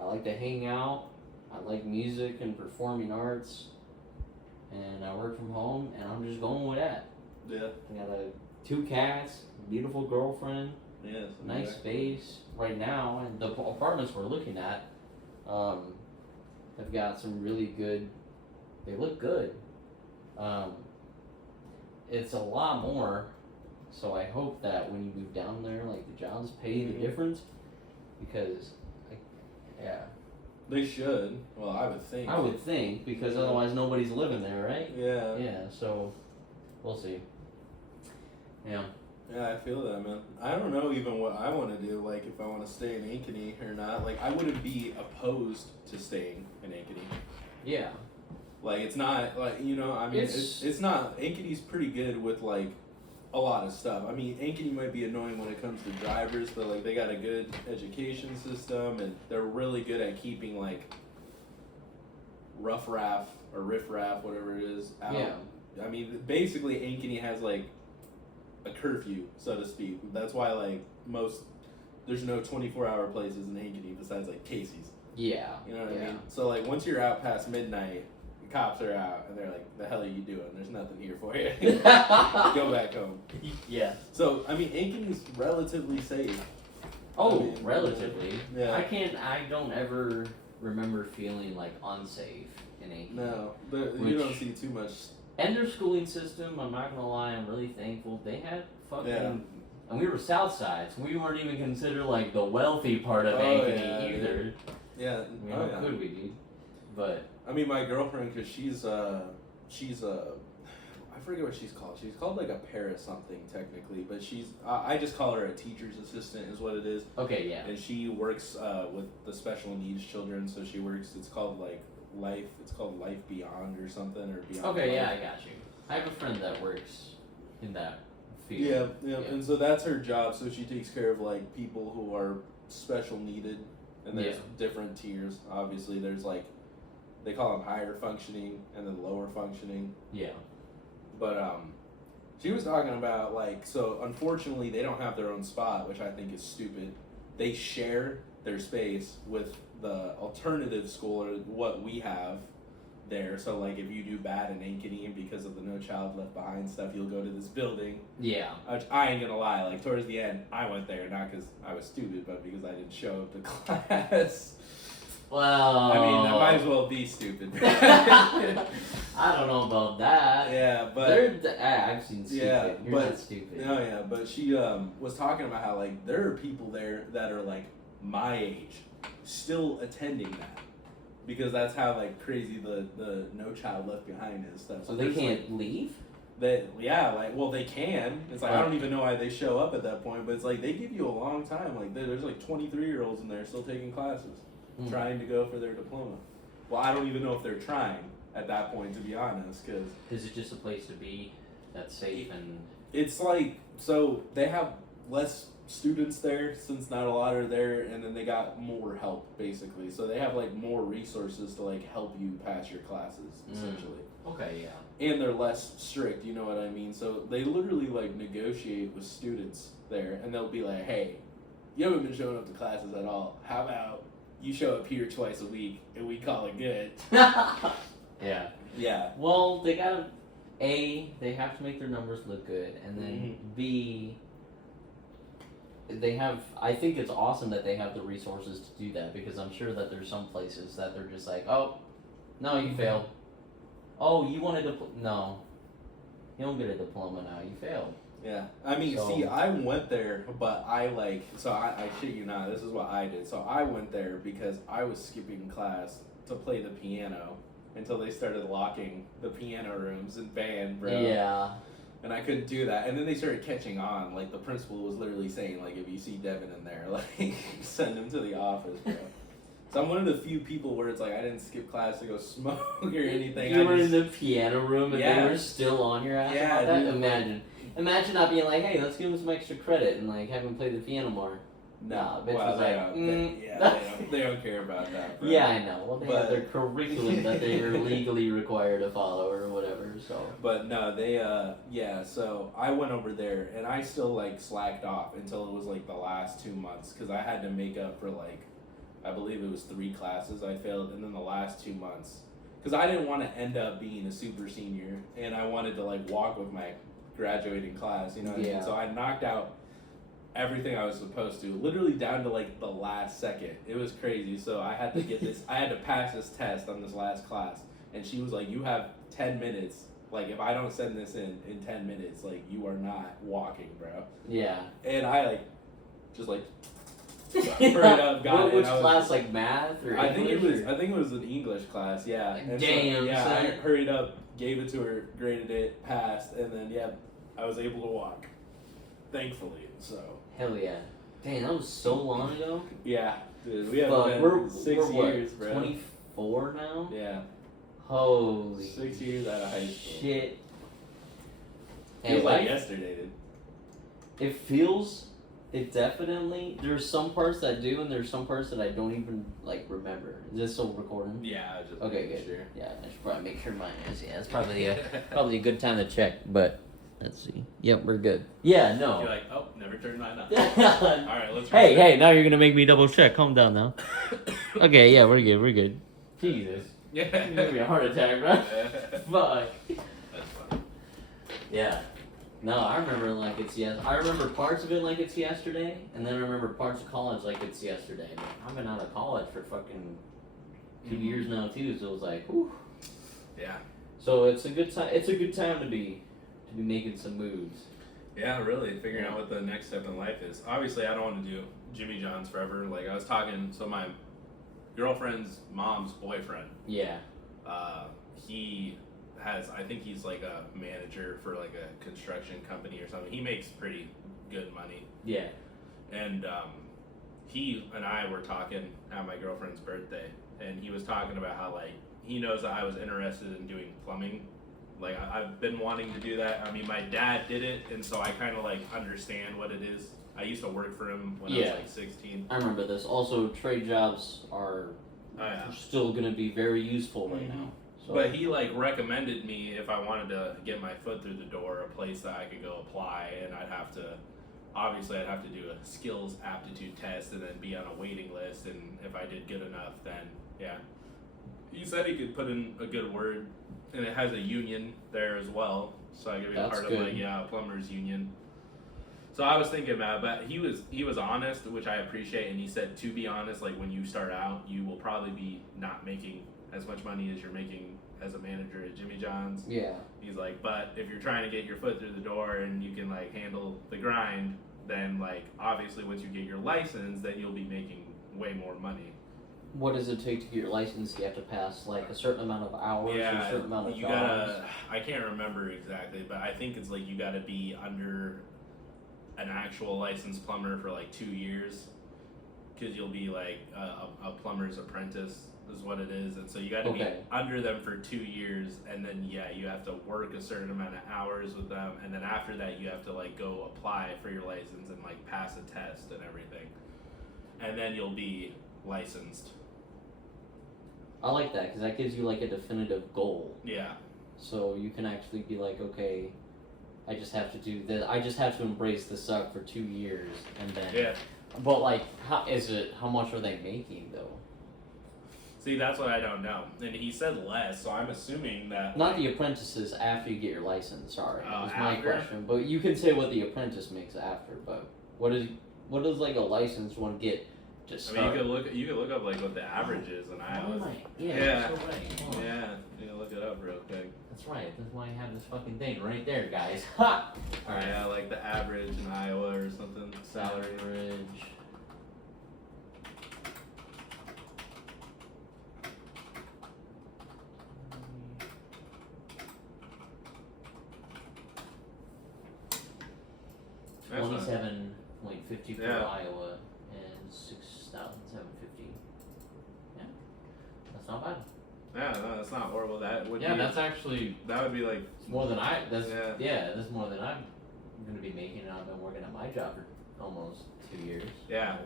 I like to hang out. I like music and performing arts, and I work from home, and I'm just going with that. Yeah. I got 2 cats, beautiful girlfriend, Yes. nice space right now, and the apartments we're looking at have got some really good. They look good. It's a lot more, so I hope that when you move down there, like the jobs pay the difference, because, yeah, They should. Well, I would think. I would think, because otherwise nobody's living there, right? Yeah. Yeah, so we'll see. Yeah. Yeah, I feel that, man. I don't know even what I want to do, like if I want to stay in Ankeny or not. Like, I wouldn't be opposed to staying in Ankeny. Yeah. Like, it's not, like, you know, I mean, it's not, Ankeny's pretty good with, like, a lot of stuff. I mean, Ankeny might be annoying when it comes to drivers, but, like, they got a good education system, and they're really good at keeping, like, riffraff, whatever it is, out. Yeah. I mean, basically, Ankeny has, like, a curfew, so to speak. That's why, like, there's no 24-hour places in Ankeny besides, like, Casey's. Yeah. You know what yeah. I mean? So, like, once you're out past midnight, the cops are out, and they're like, the hell are you doing? There's nothing here for you. Go back home. Yeah. So, I mean, Ankeny's relatively safe. Oh, I mean, relatively. yeah. I don't ever remember feeling like unsafe in Ankeny. No, you Which- don't see too much. And their schooling system, I'm not gonna lie, I'm really thankful. They had fucking, Yeah. and we were South Side, so we weren't even considered like the wealthy part of Oh, Ankeny yeah, either. Yeah. I mean, Oh, how yeah. could we, dude? But I mean, my girlfriend, because she's I forget what she's called. She's called like a para something technically, but I just call her a teacher's assistant is what it is. okay, yeah, And she works with the special needs children. So she works. It's called like Life. It's called Life Beyond or something or Beyond. okay, yeah, Life. I got you. I have a friend that works in that field. Yeah, Yeah. and so that's her job. So she takes care of like people who are special needed, and there's Yeah. different tiers. Obviously, there's like they call them higher functioning and then lower functioning. Yeah. But she was talking about like so. Unfortunately, they don't have their own spot, which I think is stupid. They share their space with the alternative school or what we have there. So like if you do bad in Ankeny because of the No Child Left Behind stuff, you'll go to this building. Yeah. Which I ain't gonna lie, like towards the end, I went there not because I was stupid, but because I didn't show up to class. Well, I mean, that might as well be stupid. I don't know about that. Yeah, but I've seen stupid. yeah, You're but not stupid. no, yeah, but she was talking about how like there are people there that are like my age still attending that because that's how like crazy the No Child Left Behind is stuff. So they there's, can't leave? They well they can. It's like I don't even know why they show up at that point, but it's like they give you a long time. Like there's like 23-year-olds in there still taking classes, trying to go for their diploma. Well, I don't even know if they're trying at that point, to be honest, because Is it just a place to be that's safe and? it's like so they have less students there since not a lot are there, and then they got more help basically. So they have like more resources to like help you pass your classes essentially. Okay, yeah. And they're less strict, you know what I mean? So they literally like negotiate with students there, and they'll be like, "Hey, you haven't been showing up to classes at all. How about you show up here twice a week, and we call it good?" Yeah. Yeah. Well, they gotta they have to make their numbers look good, and then B, they have. I think it's awesome that they have the resources to do that because I'm sure that there's some places that they're just like, oh, no, you failed. Oh, you wanted to no, you don't get a diploma now. You failed. Yeah, I mean, So- see, I went there, but I shit you not, this is what I did. So I went there because I was skipping class to play the piano until they started locking the piano rooms in band, bro. Yeah. And I couldn't do that. And then they started catching on. Like, the principal was literally saying, like, if you see Devin in there, like, send him to the office, bro. So I'm one of the few people where it's like I didn't skip class to go smoke or anything. You I were just, in the piano room and Yeah. they were still on your ass Yeah, about that? dude. Imagine not being like, hey, let's give him some extra credit and like have him play the piano more. no, bitch well, was they like, don't, they don't care about that, bro. Yeah, I know. Well, they have But- their curriculum that they are legally required to follow or whatever, so. But no, they so I went over there and I still like slacked off until it was like the last 2 months because I had to make up for like I believe it was 3 classes I failed, and then the last 2 months because I didn't want to end up being a super senior and I wanted to like walk with my graduating class, you know what I Yeah. mean? So I knocked out everything I was supposed to, literally down to like the last second. It was crazy. So I had to get this I had to pass this test on this last class, and she was like, you have 10 minutes. Like, if I don't send this in 10 minutes, like, you are not walking, bro. Yeah. And I, like, just, like, hurried up, got it. Which and I was class, just- like math or I think English? it was an English class, yeah. And so, Damn, yeah, son. I hurried up, gave it to her, graded it, passed, and then, yeah, I was able to walk. Thankfully, so. Hell yeah. Dang, that was so long ago. Yeah, dude, we haven't Fuck, been we're 6 what, years, bro. 24 now? Yeah, Holy 6 years out of high school. shit. Feels And like life- yesterday, dude. It definitely, there's some parts that do and there's some parts that I don't even, like, remember. Is this still recording? Yeah, I just Okay, making good. Yeah, I should probably make sure mine is. Yeah, it's probably a good time to check, but let's see. Yep, we're good. Yeah, no. You're like, oh, never turned mine on. hey, Alright, let's hey, now you're gonna make me double check. Calm down now. Okay, yeah, we're good. Jesus. You're gonna give me a heart attack, bro. Fuck. That's funny. Yeah. No, I remember like it's I remember parts of it like it's yesterday, and then I remember parts of college like it's yesterday. But I've been out of college for fucking 2 years now too, so it was like, whew. Yeah. So it's a good time. It's a good time to be making some moves. Yeah, really figuring out what the next step in life is. Obviously, I don't want to do Jimmy John's forever. Like I was talking, so my girlfriend's mom's boyfriend, Yeah. he has, I think he's like a manager for like a construction company or something. He makes pretty good money, Yeah. and he and I were talking at my girlfriend's birthday, and he was talking about how like he knows that I was interested in doing plumbing. Like I've been wanting to do that. I mean, my dad did it, and so I kind of like understand what it is. I used to work for him when I was Yeah. like 16. I remember this. Also, trade jobs are Oh, yeah. still gonna be very useful right now. So. But he like recommended me if I wanted to get my foot through the door, a place that I could go apply, and I'd have to do a skills aptitude test and then be on a waiting list, and if I did good enough, then yeah. He said he could put in a good word, and it has a union there as well, so I could be That's part good. of like a plumbers union. So I was thinking about, but he was honest, which I appreciate, and he said to be honest, like when you start out, you will probably be not making as much money as you're making as a manager at Jimmy John's. Yeah. He's like, but if you're trying to get your foot through the door and you can like handle the grind, then like obviously once you get your license, then you'll be making way more money. What does it take to get your license? You have to pass like a certain amount of hours or a certain amount of you jobs. gotta. I can't remember exactly, but I think it's like you gotta be under an actual licensed plumber for like 2 years, because you'll be like a plumber's apprentice is what it is, and so you got to Okay. be under them for 2 years, and then you have to work a certain amount of hours with them, and then after that you have to like go apply for your license and like pass a test and everything, and then you'll be licensed. I like that because that gives you like a definitive goal. Yeah. So you can actually be like, okay, I just have to do this. I just have to embrace the suck for 2 years, and then. Yeah. But like, how much are they making though? See, that's what I don't know, and he said less, so I'm assuming that. Not the apprentices after you get your license. Sorry, Oh, is my after? question. But you can say what the apprentice makes after. But what does like a licensed one get to I start? mean, you could look up like what the average is in Iowa. Yeah, Yeah. you're so right. Hold on. Yeah, you can look it up real quick. That's right. That's why I have this fucking thing right there, guys. Ha! All right. Yeah, like the average in Iowa or something. Salary. Average. That's not- 27.50 for Yeah. Iowa and 6,750. Yeah, that's not bad. Yeah, no, that's not horrible. That would Yeah, be. that's actually That would be like. it's more than I. That's Yeah. that's more than I'm gonna be making. And I've been working at my job for almost 2 years. Yeah.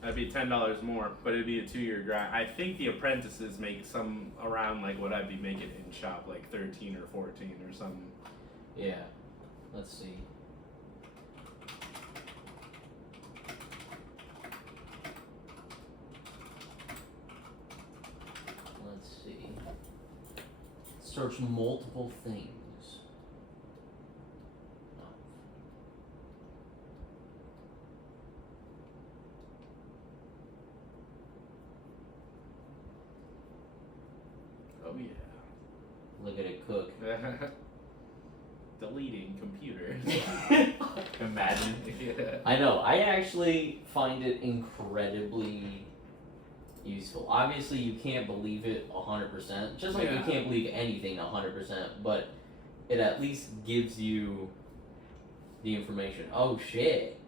That'd be $10 more, but it'd be a 2-year grind. I think the apprentices make some around like what I'd be making in shop, like 13 or 14 or something. Yeah. Let's see. Let's see. Search multiple things. No. Oh yeah. Look at it cook. Deleting computer. Imagine. Yeah. I know. I actually find it incredibly useful. Obviously, you can't believe it 100%. Just like you Yeah. can't believe anything 100%, but it at least gives you the information. Oh shit.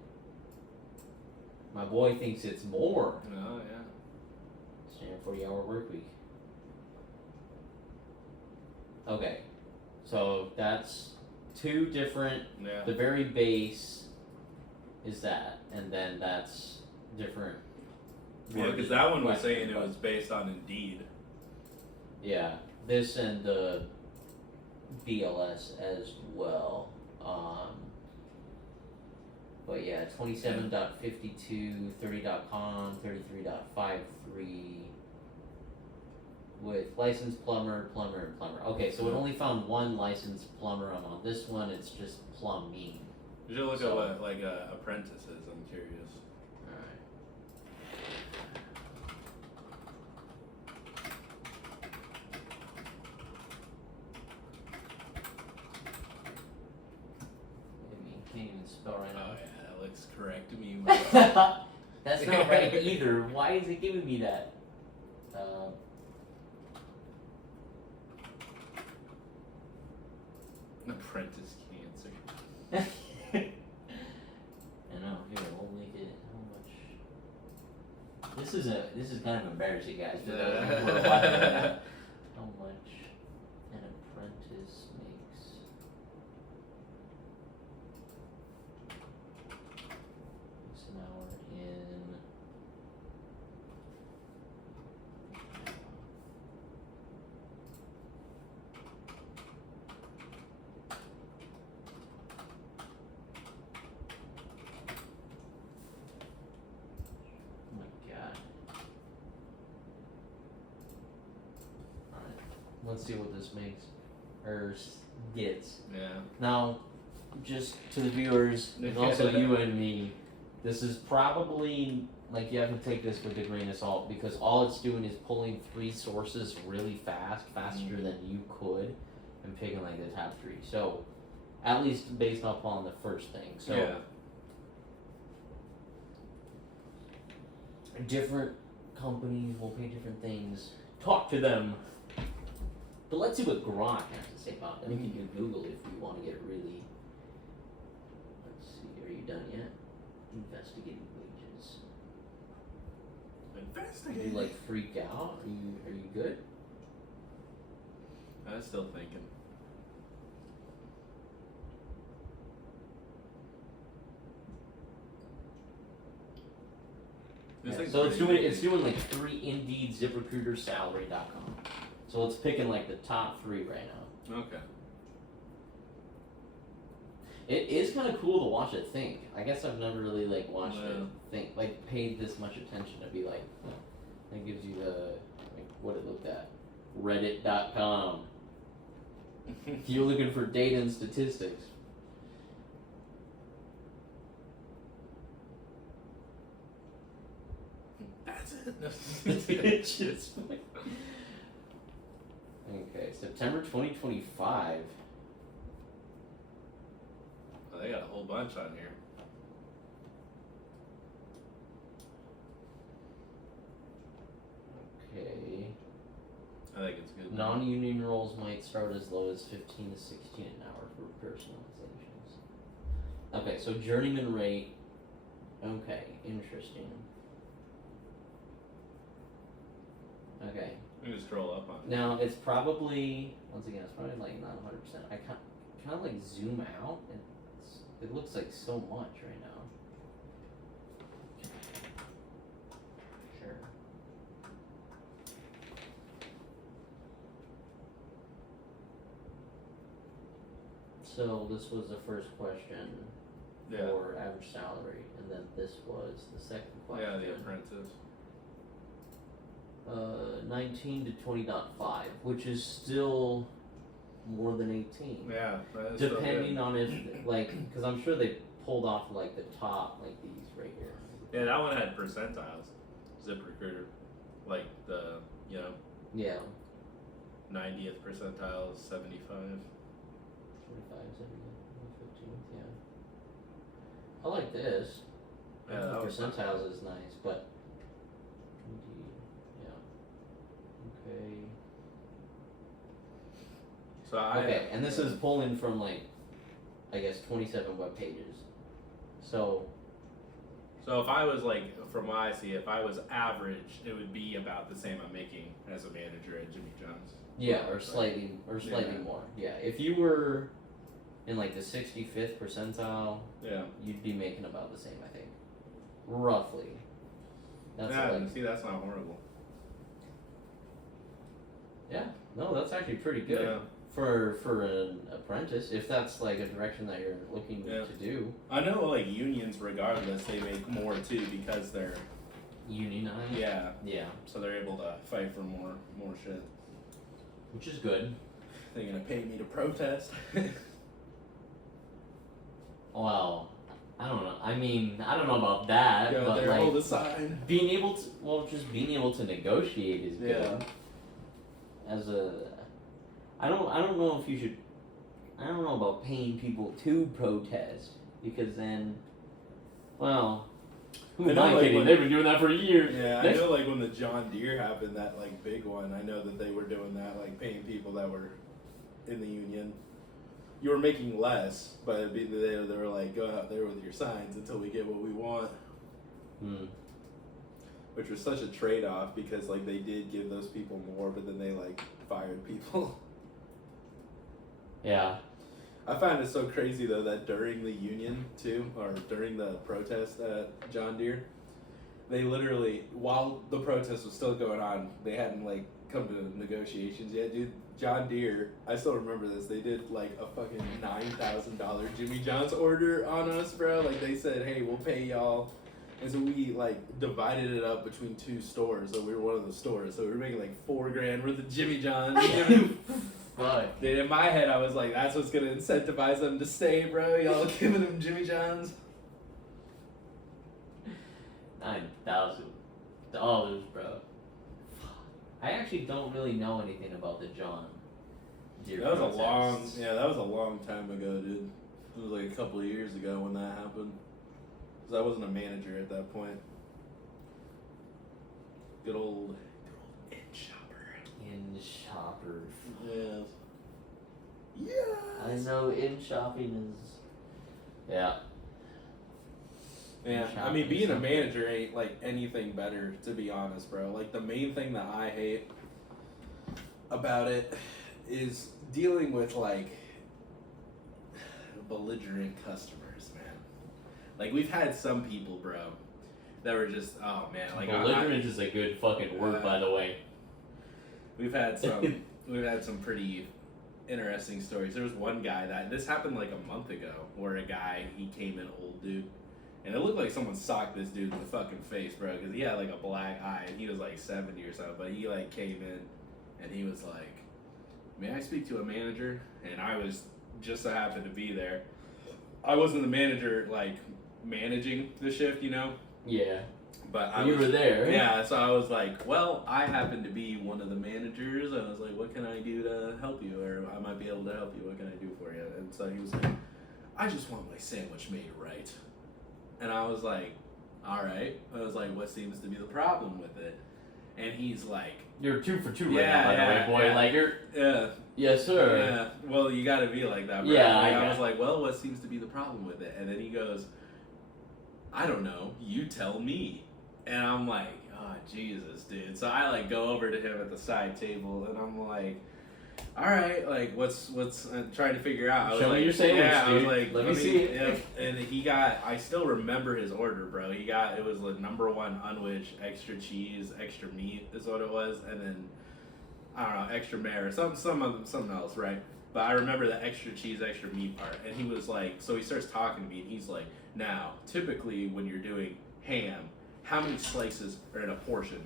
My boy thinks it's more. Oh yeah. Standard 40-hour work week. Okay. So that's two different. Yeah. The very base is that, and then that's different. Yeah, because that one was wording, saying it but- was based on Indeed. Yeah, this and the BLS as well. But yeah, 27.52, 30.com, 33.53 with licensed plumber, and plumber. Okay, so it only found one licensed plumber, and on this one it's just plumbing. You should look So- at what like apprentice is. I'm curious. Alright. I mean, can't even spell right Oh now. yeah, that looks correct to me. That's not right either. Why is it giving me that? Apprentice cancer. I know. Here, we'll make it. How much? This is kind of embarrassing, guys. For those who are watching right now. How much an apprentice makes? It's an hour in. Oh my god. Alright. Let's see what this makes. Or gets. Yeah. Now, just to the viewers, and also you and me, this is probably, like, you have to take this with a grain of salt, because all it's doing is pulling 3 sources really fast, faster than you could, and picking, like, the top 3. So, at least based upon the first thing. So, Yeah. different companies will pay different things. Talk to them. But let's see what Grok has to say about it. We can do Google if we want to get really. Let's see. Are you done yet? Investigating wages. Investigating. You like freak out? Are you good? I was still thinking. Yeah, This thing's so it's pretty doing like 3 Indeed, ZipRecruiter, Salary.com. So it's picking like the top 3 right now. Okay. It is kind of cool to watch it think. I guess I've never really like watched it Yeah. think, like paid this much attention to be like, it gives you the like what it looked at, Reddit.com. If you're looking for data and statistics. That's It's just like- okay, September 2025. Oh, they got a whole bunch on here. Okay. I think it's good. Non-union roles might start as low as 15 to 16 an hour for personalizations. Okay, so journeyman rate. Okay, interesting. Okay, Let me just scroll up on it. now it's probably once again it's probably like not 100%. I kind of like zoom out. It looks like so much right now. Sure. So this was the first question Yeah. for average salary, and then this was the second question. Yeah, The Apprentice. 19 to 20.5, which is still more than 18. Yeah, that is still Depending good. on if, like, because I'm sure they pulled off, like, the top, like these right here. Yeah, that one had percentiles. ZipRecruiter. Like the, you know, Yeah. 90th percentile is 75. 25 is every 15th, yeah. I like this. Yeah, that was Percentiles is nice, but. Indeed, yeah. Okay. So I Okay, and this is pulling from, like, I guess 27 web pages. So, So if I was like, from what I see, if I was average, it would be about the same I'm making as a manager at Jimmy John's. yeah, or slightly Yeah. more. Yeah, if you were in, like, the 65th percentile, Yeah. you'd be making about the same, I think. Roughly. That's yeah, like, see, that's not horrible. yeah, no, that's actually pretty good Yeah. for an apprentice, if that's like a direction that you're looking Yeah. to do. I know, like, unions, regardless, they make more too because they're, Unionized. yeah, Yeah, so they're able to fight for more shit. which is good. They're gonna pay me to protest. Well, I don't know. I mean, I don't know about that, Go but there, like hold a sign. being able to, well, just being able to negotiate is good. Yeah. As a, I don't know if you should. I don't know about paying people to protest because then, well, who I am know, I like, kidding? when- They've been doing that for years. Yeah, I Next- know, like, when the John Deere happened, that, like, big one, I know that they were doing that, like, paying people that were in the union. You were making less, but it'd be, they were like, go out there with your signs until we get what we want. Hmm. Which was such a trade-off because, like, they did give those people more, but then they, like, fired people. Yeah. I find it so crazy, though, that during the union, too, or during the protest at John Deere, they literally, while the protest was still going on, they hadn't, like, come to negotiations yet, dude. John Deere, I still remember this, they did, like, a fucking $9,000 Jimmy John's order on us, bro. Like, they said, hey, we'll pay y'all. And so we, like, divided it up between 2 stores, so we were one of the stores. So we were making, like, $4,000 worth of Jimmy John's. fuck. Dude, in my head, I was like, that's what's gonna incentivize them to stay, bro. Y'all giving them Jimmy John's. $9,000, bro. I actually don't really know anything about the John Deere That was protests. that was a long time ago, dude. It was like a couple of years ago when that happened. Because I wasn't a manager at that point. Good old in shopper. In shopper. Yes. Yeah. I know in shopping is. Yeah. Yeah, I mean, being a manager ain't like anything better, to be honest, bro. Like, the main thing that I hate about it is dealing with like belligerent customers, man. Like, we've had some people, bro, that were just, oh man, like Belligerent is a good fucking word, by the way. we've had some pretty interesting stories. There was one guy that this happened like a month ago, where a guy, he came in, old dude. And it looked like someone socked this dude in the fucking face, bro, because he had like a black eye, and he was like 70 or something. But he like came in, and he was like, "May I speak to a manager?" And I was just so happened to be there. I wasn't the manager like managing the shift, you know. Yeah. But I You was, were there. Yeah, so I was like, "Well, I happen to be one of the managers." I was like, "What can I do to help you, or I might be able to help you? What can I do for you?" And so he was like, "I just want my sandwich made right." And I was like, all right. I was like, what seems to be the problem with it? And he's like, You're 2 for 2 right Yeah, now, by yeah, the way, boy. yeah. Like, you're. yeah, Yes, sir. yeah. Well, you got to be like that, bro. Yeah, Like, I I got was it. like, well, what seems to be the problem with it? And then he goes, I don't know. You tell me. And I'm like, oh, Jesus, dude. So I like go over to him at the side table, and I'm like, all right, like what's trying to figure out. I was Show me like, your sandwich, yeah, I was dude. like, Let me see it. Yep. And he got. I still remember his order, bro. He got. It was like number 1 unwich, extra cheese, extra meat is what it was, and then I don't know, extra mayo or something else, right? But I remember the extra cheese, extra meat part, and he was like, so he starts talking to me, and he's like, now typically when you're doing ham, how many slices are in a portion?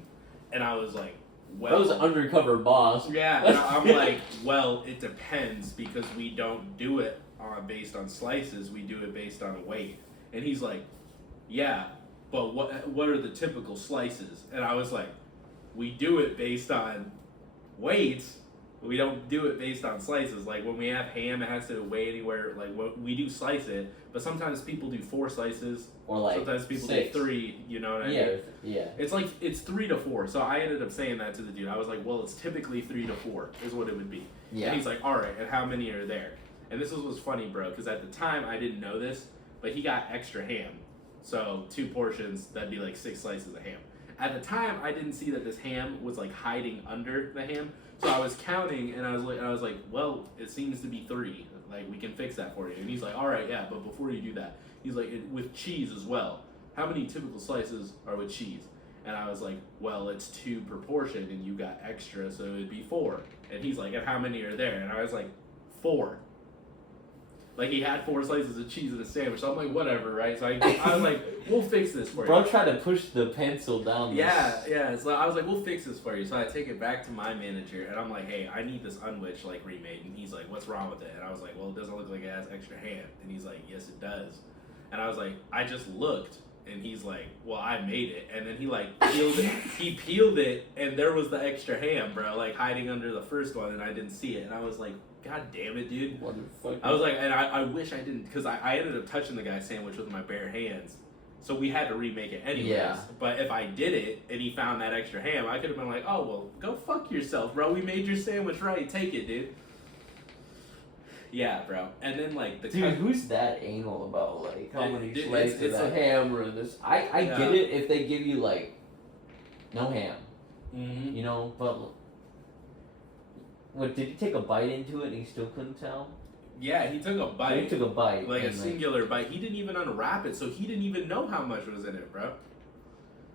And I was like, That was well, undercover boss. yeah, and I'm like, well, it depends because we don't do it based on slices. We do it based on weight. And he's like, yeah, but what are the typical slices? And I was like, we do it based on weight. We don't do it based on slices. Like when we have ham, it has to weigh anywhere. Like we do slice it, but sometimes people do 4 slices. Or like Sometimes people 6. do 3. You know what I mean? Yeah, yeah. It's like it's 3 to 4. So I ended up saying that to the dude. I was like, well, it's typically 3 to 4 is what it would be. Yeah. And he's like, all right, and how many are there? And this was funny, bro, because at the time I didn't know this, but he got extra ham. So 2 portions, that'd be like 6 slices of ham. At the time, I didn't see that this ham was like hiding under the ham. So I was counting, and I was like, well, it seems to be 3. Like we can fix that for you. And he's like, all right, yeah, but before you do that, he's like, with cheese as well. How many typical slices are with cheese? And I was like, well, it's 2 per portion, and you got extra, so it would be 4. And he's like, and how many are there? And I was like, 4. Like he had 4 slices of cheese in a sandwich. So I'm like, whatever, right? So I was like, we'll fix this for you. Bro tried to push the pencil down. Yeah. So I was like, we'll fix this for you. So I take it back to my manager, and I'm like, hey, I need this unwich like remade. And he's like, what's wrong with it? And I was like, well, it doesn't look like it has extra ham. And he's like, yes, it does. And I was like, I just looked. And he's like, well, I made it. And then he like peeled it. He peeled it, and there was the extra ham, bro, like hiding under the first one, and I didn't see it. And I was like, God damn it, dude. Motherfucker. I was like, and I wish I didn't, because I ended up touching the guy's sandwich with my bare hands. So we had to remake it anyways. Yeah. But if I did it and he found that extra ham, I could have been like, oh, well, go fuck yourself, bro. We made your sandwich right. Take it, dude. Yeah, bro. And then, like, the Dude, who's that anal about like how many Dude, slices it's of like- ham or this? I Yeah. get it if they give you like no ham, Mm-hmm. you know, but what did he take a bite into it and he still couldn't tell? Yeah, he took a So he bite, took a bite, like a and, singular bite. He didn't even unwrap it, so he didn't even know how much was in it, bro.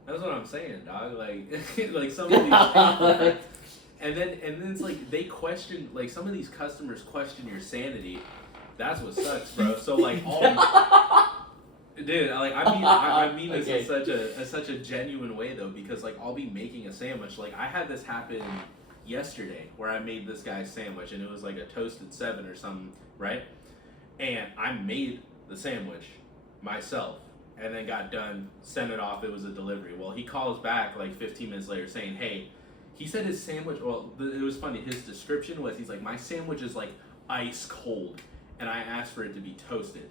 That's what I'm saying, dog. Like, like some of these things, and then it's like they question, like some of these customers question your sanity. That's what sucks, bro. So like all, dude, like I mean this Okay. in such a genuine way though, because like I'll be making a sandwich. Like I had this happen yesterday where I made this guy's sandwich, and it was like a toasted 7 or something, right? And I made the sandwich myself, and then got done, sent it off. It was a delivery. Well, he calls back like 15 minutes later saying, "Hey," he said his sandwich. Well, it was funny. His description was, he's like, "My sandwich is like ice cold, and I asked for it to be toasted."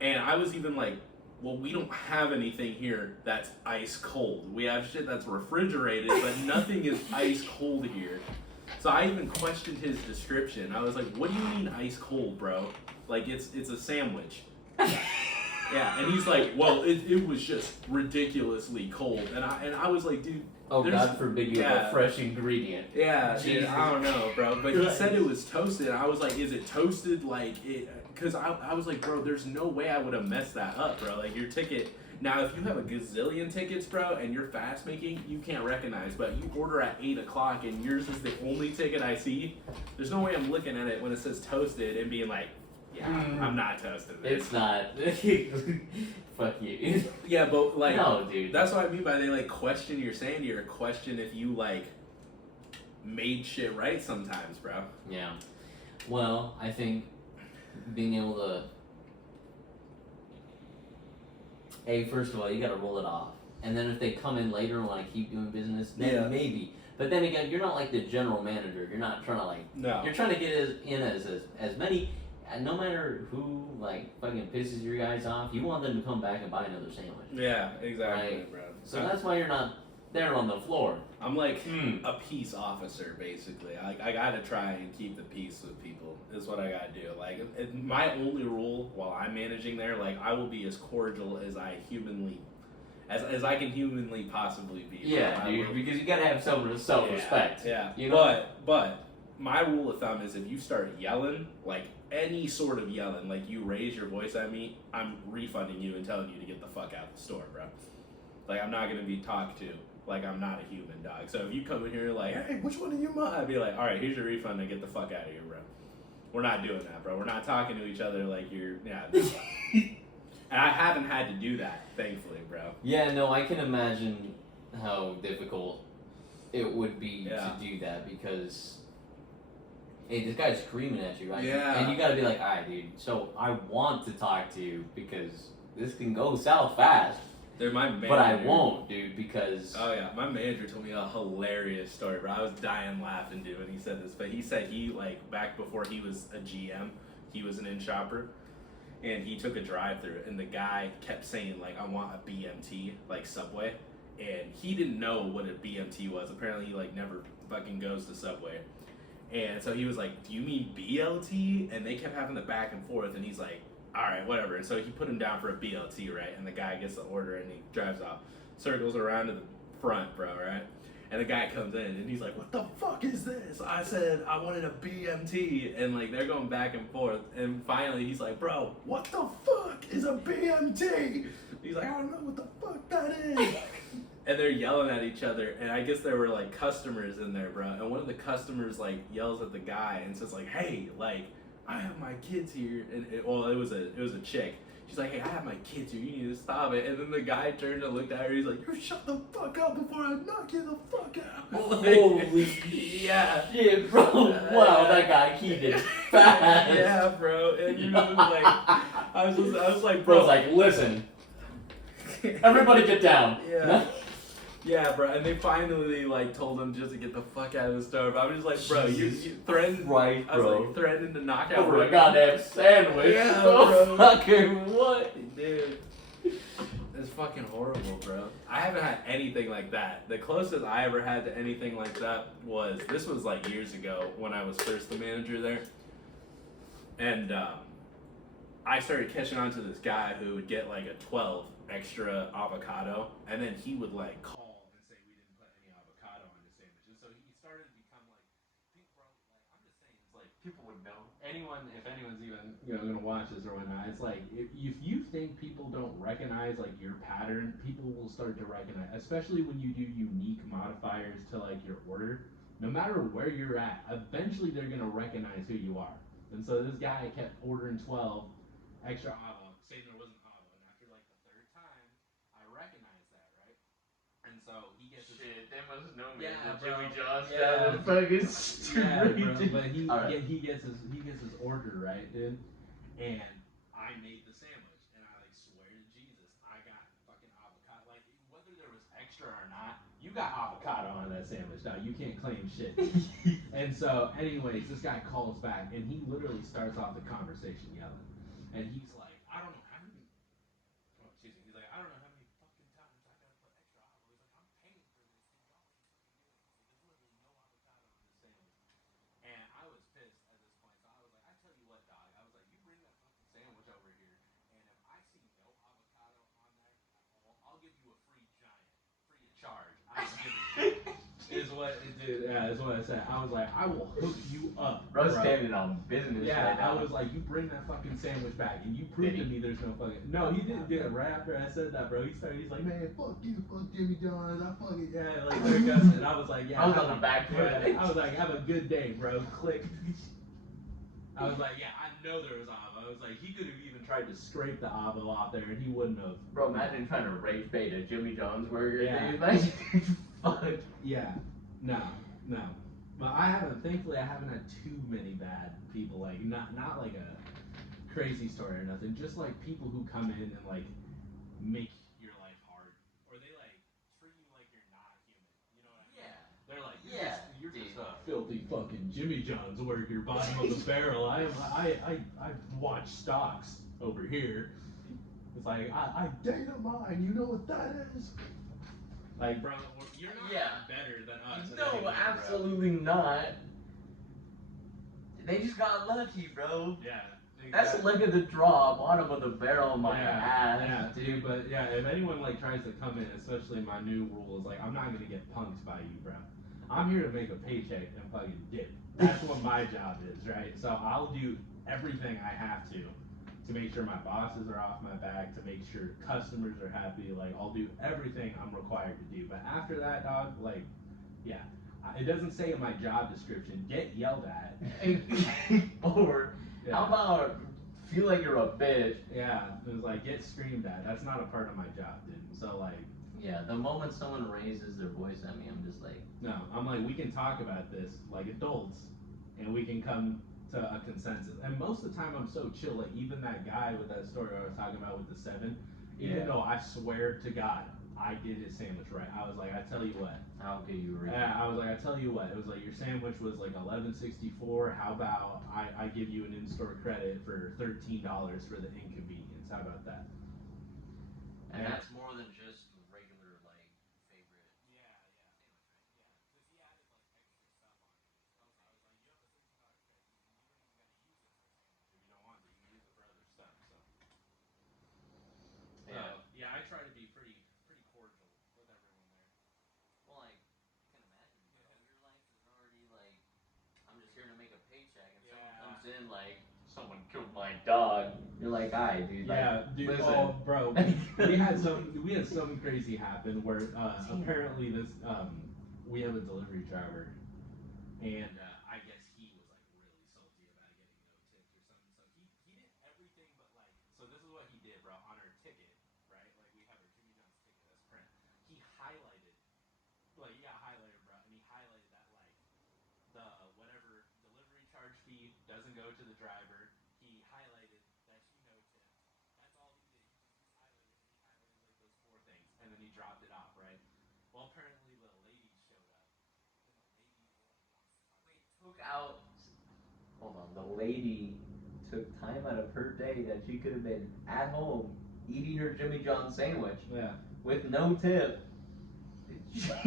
And I was even like, well, we don't have anything here that's ice cold. We have shit that's refrigerated, but nothing is ice cold here. So I even questioned his description. I was like, what do you mean ice cold, bro? Like, it's a sandwich. Yeah, and he's like, well, it was just ridiculously cold. And I was like, dude. Oh, God forbid you have a fresh ingredient. Yeah, dude, Jesus. I don't know, bro. But he said it was toasted. And I was like, is it toasted like it? Because I was like, bro, there's no way I would have messed that up, bro. Like, your ticket. Now, if you have a gazillion tickets, bro, and you're fast making, you can't recognize. But you order at 8 o'clock and yours is the only ticket I see, there's no way I'm looking at it when it says toasted and being like, yeah, I'm not toasted. It's not. Fuck you. Yeah, but like, no, dude. That's what I mean by they like question your sanity or question if you like made shit right sometimes, bro. Yeah. Well, I think being able to. Hey, first of all, you gotta roll it off. And then if they come in later and want to keep doing business, then maybe. But then again, you're not like the general manager. You're not trying to like. No. You're trying to get as many. And no matter who like fucking pisses your guys off, you want them to come back and buy another sandwich. Yeah, exactly, right? bro. So that's why you're not there on the floor. I'm like a peace officer, basically. I gotta try and keep the peace with people. Is what I gotta do. Like, my only rule while I'm managing there, like, I will be as cordial as I humanly, as I can humanly possibly be. Yeah, dude, because you gotta have some self-respect. Yeah. You know? But my rule of thumb is if you start yelling, like any sort of yelling, like you raise your voice at me, I'm refunding you and telling you to get the fuck out of the store, bro. Like, I'm not gonna be talked to like I'm not a human, dog. So if you come in here like, hey, which one of you mine? I'd be like, all right, here's your refund and get the fuck out of here, bro. We're not doing that, bro. We're not talking to each other like you're, yeah. And I haven't had to do that, thankfully, bro. Yeah, no, I can imagine how difficult it would be to do that because, hey, this guy's screaming at you, right? Yeah. And you gotta be like, all right, dude, so I want to talk to you because this can go south fast. They're my manager. But I won't, dude, because... Oh, yeah. My manager told me a hilarious story, bro. I was dying laughing, dude, when he said this. But he said he, like, back before he was a GM, he was an in-shopper. And he took a drive-thru, and the guy kept saying, like, I want a BMT, like Subway. And he didn't know what a BMT was. Apparently, he, like, never fucking goes to Subway. And so he was like, do you mean BLT? And they kept having the back and forth, and he's like, all right, whatever. And so he put him down for a BLT, right? And the guy gets the order and he drives off, circles around to the front, bro, right? And the guy comes in and he's like, what the fuck is this? I said I wanted a BMT. And like they're going back and forth. And finally he's like, bro, what the fuck is a BMT? He's like, I don't know what the fuck that is. And they're yelling at each other. And I guess there were like customers in there, bro. And one of the customers like yells at the guy and says like, hey, like, I have my kids here, and it was a chick. She's like, hey, I have my kids here, you need to stop it. And then the guy turned and looked at her, he's like, you shut the fuck up before I knock you the fuck out. Holy yeah. shit, bro. Wow, that guy heated it fast. Yeah, bro. And you know, like, I was like, bro. Bro's like, listen, everybody get down. Yeah. Yeah, bro, and they finally like told him just to get the fuck out of the store. But I was just like, bro, you threatened, right, I was bro. like, threatening to knock out Over a goddamn sandwich. Yeah, oh, bro. fucking what? Dude, it's fucking horrible, bro. I haven't had anything like that. The closest I ever had to anything like that was, this was like years ago when I was first the manager there. And I started catching on to this guy who would get like a 12 extra avocado, and then he would like call and say we didn't put any avocado on his sandwiches. So he started to become like, bro, like I'm just saying, it's like people would know. Anyone, if anyone's even gonna watch this or whatnot, it's like if you think people don't recognize like your pattern, people will start to recognize, especially when you do unique modifiers to like your order. No matter where you're at, eventually they're gonna recognize who you are. And so this guy kept ordering 12 extra avo, saying there wasn't avo, and after like the third time, I recognized that, right? And so he gets his shit. They must know me Yeah, as the bro. Jimmy John's Yeah. down the fucking street. Yeah, bro, but Alright. he gets his order right, dude. And I made the sandwich, and I like swear to Jesus, I got fucking avocado. Like whether there was extra or not, you got avocado on that sandwich. Now you can't claim shit. And so, anyways, this guy calls back, and he literally starts off the conversation yelling, and he's like, I don't know how many. Oh, excuse me. He's like, I don't know how many fucking times I gotta put extra avocado. He's like, I'm paying for this, and y'all ain't fucking doing it. He's like, there's literally no avocado on this sandwich. And I was pissed at this point, so I was like, I tell you what, dog. I was like, you bring that fucking sandwich over here, and if I see no avocado on there at all, I'll give you a free giant, free of charge. I don't give a shit. Is what, dude. Yeah, is what I said. I was like, I will hook you up, Bro's bro. standing on business Yeah, right now. I was like, you bring that fucking sandwich back, and you prove Did he? to me there's no fucking. No, he didn't do it right after I said that, bro. He's like, man, fuck you, fuck Jimmy John's, I fucking yeah, like there it goes. And I was like, yeah. I was on the back foot. Yeah, I was like, have a good day, bro. Click. I was like, yeah, I know there was avo. I was like, he could have even tried to scrape the avo off there, and he wouldn't have. Bro, imagine trying to rage bait a Jimmy John's burger, Yeah. dude. Like, fuck. Yeah, no. But thankfully, I haven't had too many bad people. Like, not like a crazy story or nothing. Just like people who come in and like make your life hard, or they like treat you like you're not human. You know what I mean? Yeah. They're like, Yeah, you're dude. just a filthy fucking Jimmy John's worker, bottom of the barrel. I watch stocks over here. It's like I data mine. You know what that is? Like, bro, you're not Yeah. better than us. No, anyway, bro. absolutely not. They just got lucky, bro. Yeah. That's exactly. luck of the draw, bottom of the barrel, my Yeah, ass. yeah, dude. But yeah, if anyone like tries to come in, especially my new rule is like, I'm not gonna get punked by you, bro. I'm here to make a paycheck and fucking dip. That's what my job is, right? So I'll do everything I have to make sure my bosses are off my back, to make sure customers are happy. Like, I'll do everything I'm required to do. But after that, dog, like, yeah. It doesn't say in my job description, get yelled at. Or Yeah. how about feel like you're a bitch? Yeah, it was like, get screamed at. That's not a part of my job, dude. So, like, Yeah, the moment someone raises their voice at me, I'm just like, no, I'm like, we can talk about this like adults, and we can come to a consensus. And most of the time, I'm so chill. Like, even that guy with that story I was talking about with the 7, even Yeah. though I swear to God, I did his sandwich right. I was like, I tell you what. how could you read? I was like, I tell you what. It was like, your sandwich was like $11.64. How about I give you an in-store credit for $13 for the inconvenience? How about that? And Yeah. that's more than just regular, like, favorite. Yeah. Because he added like extra stuff on it. Also, I was like, you have a $13 credit. You don't even gotta use it for a sandwich if you don't want to. You can use it for other stuff. So. Yeah. Yeah, I try to be pretty cordial with everyone there. Well, like, I can imagine, bro. Your life is already like, I'm just here to make a paycheck, and someone Yeah. comes in like, someone killed my dog. You're like, alright, dude. Like, Yeah, dude. listen. Oh, bro. we had some crazy happen where apparently this we have a delivery driver, and I guess he was like really salty about getting no tips or something. So he did everything but like. So this is what he did, bro. On our ticket, right? Like, we have our Jimmy John's ticket as print. He highlighted, like, you got highlighted, bro, and he highlighted that like the whatever delivery charge fee doesn't go to the driver. He highlighted that she no tip. That's all he did. He highlighted and he highlighted like those 4 things, and then he dropped it off, right? Well, apparently the ladies showed up, and the lady like wants to talk. Wait, took out. Hold on. The lady took time out of her day that she could have been at home eating her Jimmy John sandwich Yeah. with no tip.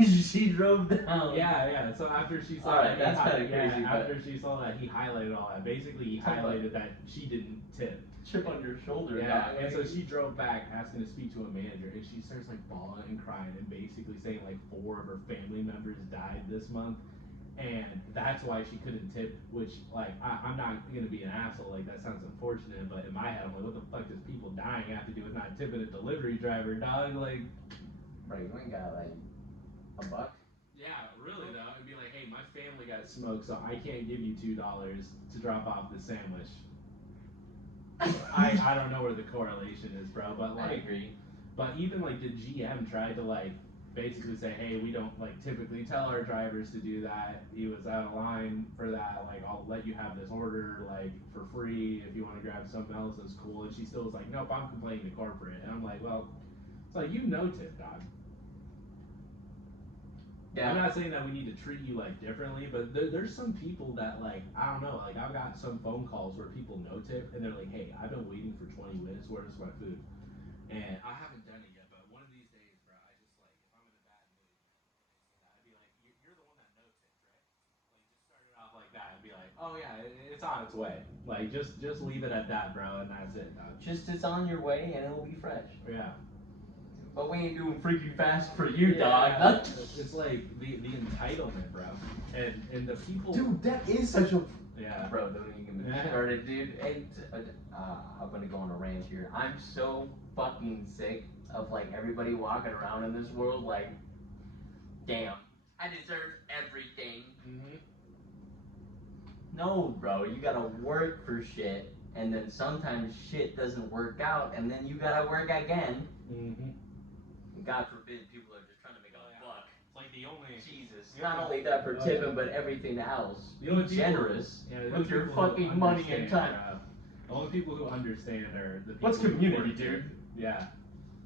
She drove down. Yeah. So after she saw Alright, that, that's kinda crazy, but- after she saw that, he highlighted all that. Basically, he Talk about- highlighted that she didn't tip. Chip on your shoulder. Yeah, dog. and so she drove back asking to speak to a manager, and she starts like bawling and crying and basically saying like 4 of her family members died this month, and that's why she couldn't tip. Which, like, I'm not gonna be an asshole, like, that sounds unfortunate, but in my head I'm like, what the fuck does people dying have to do with not tipping a delivery driver, dog? Like, Bro, you ain't got like $1. yeah, really though, it'd be like, hey, my family got smoked, so I can't give you $2 to drop off the sandwich. I don't know where the correlation is, bro, but I like, agree. but even like the GM tried to like basically say, hey, we don't like typically tell our drivers to do that. He was out of line for that. Like, I'll let you have this order like for free if you want to grab something else. That's cool. And she still was like, nope, I'm complaining to corporate. And I'm like, well, it's like you know tip, dog. Yeah. I'm not saying that we need to treat you like differently, but there's some people that like I don't know. Like I've gotten some phone calls where people no tip and they're like, "Hey, I've been waiting for 20 minutes. Where's my food?" And I haven't done it yet, but one of these days, bro, I just like if I'm in a bad mood and they say that, I'd be like, "You're the one that no tipped, right?" Like just start it off like that and be like, "Oh yeah, it's on its way." Like just leave it at that, bro, and that's it, dog. Just it's on your way and it will be fresh. Yeah. But we ain't doing freaky fast for you, dog. It's like the entitlement, bro, and the people. Dude, that is such a. Yeah. Bro, don't even get me started, dude. And I'm gonna go on a rant here. I'm so fucking sick of like everybody walking around in this world like, damn, I deserve everything. Mm-hmm. No, bro, you gotta work for shit, and then sometimes shit doesn't work out, and then you gotta work again. Mm-hmm. God forbid people are just trying to make a buck. It's like the only Jesus. Not only that for tipping, but everything else. The only Be generous the with your people who fucking money and understand, time. The only people who understand are the people What's who community, work dude? it. Yeah.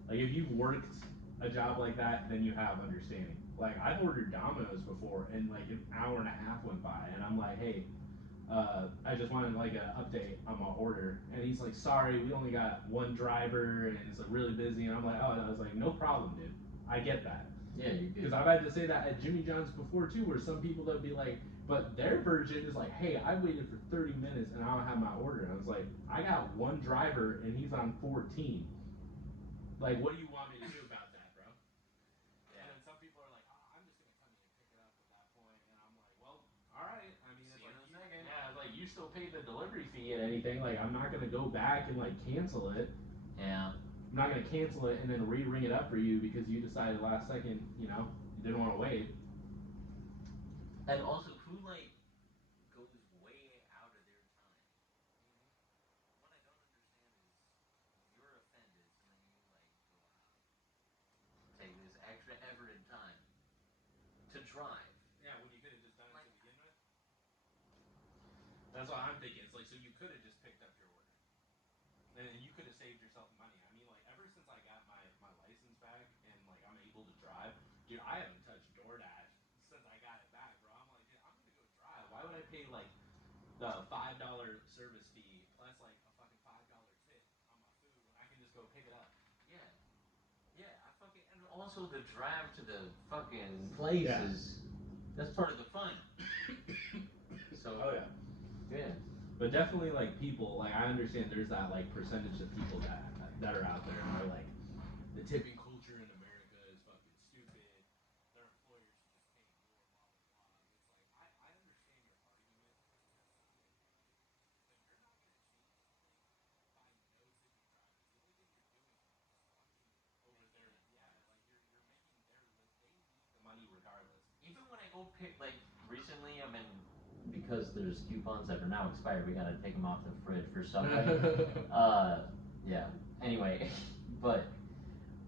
Like if you've worked a job like that, then you have understanding. Like I've ordered Domino's before, and like an hour and a half went by, and I'm like, hey, I just wanted like an update on my order, and he's like, sorry, we only got one driver, and it's like really busy, and I'm like, oh, and I was like, no problem, dude. I get that. Yeah, you get. Because I've had to say that at Jimmy John's before too, where some people that would be like, but their version is like, hey, I waited for 30 minutes and I don't have my order. And I was like, I got one driver and he's on 14. Like, what do you want me to do about that, bro? Yeah. And then some people are like, oh, I'm just gonna come in and pick it up at that point. And I'm like, well, all right. I mean, it's like, yeah, it's like you still paid the delivery fee and anything. Like, I'm not gonna go back and like cancel it. Yeah. I'm not gonna cancel it and then re-ring it up for you because you decided last second, you know, you didn't want to wait. And also, who like goes way out of their time? What I don't understand is you're offended, so then you like go out, take this extra effort and time to drive. Yeah, when you could have just done it to begin with. That's what I'm thinking. It's like so you could have just picked up your order, and you could have saved yourself money. I mean, like ever since I got my license back and like I'm able to drive, dude, I haven't touched DoorDash since I got it back, bro. I'm like, dude, I'm gonna go drive. Why would I pay like the $5 service fee plus like a fucking $5 tip on my food when I can just go pick it up? Yeah. Yeah, I fucking and also the drive to the fucking places. That's part of the fun. So. Oh yeah. Yeah. But definitely, like people, like I understand there's that like percentage of people that are out there and they're like, the tipping culture in America is fucking stupid. Their employers should just pay more, blah blah blah. It's like I understand your argument because there's some that you're right. But you're not gonna change something by no tipping drivers. The only thing you're doing is dysfunction over there. Yeah, like you're making they need the money regardless. Even when I go pick like recently, I mean. Because there's coupons that are now expired, we gotta take them off the fridge for Subway. Yeah. Anyway, but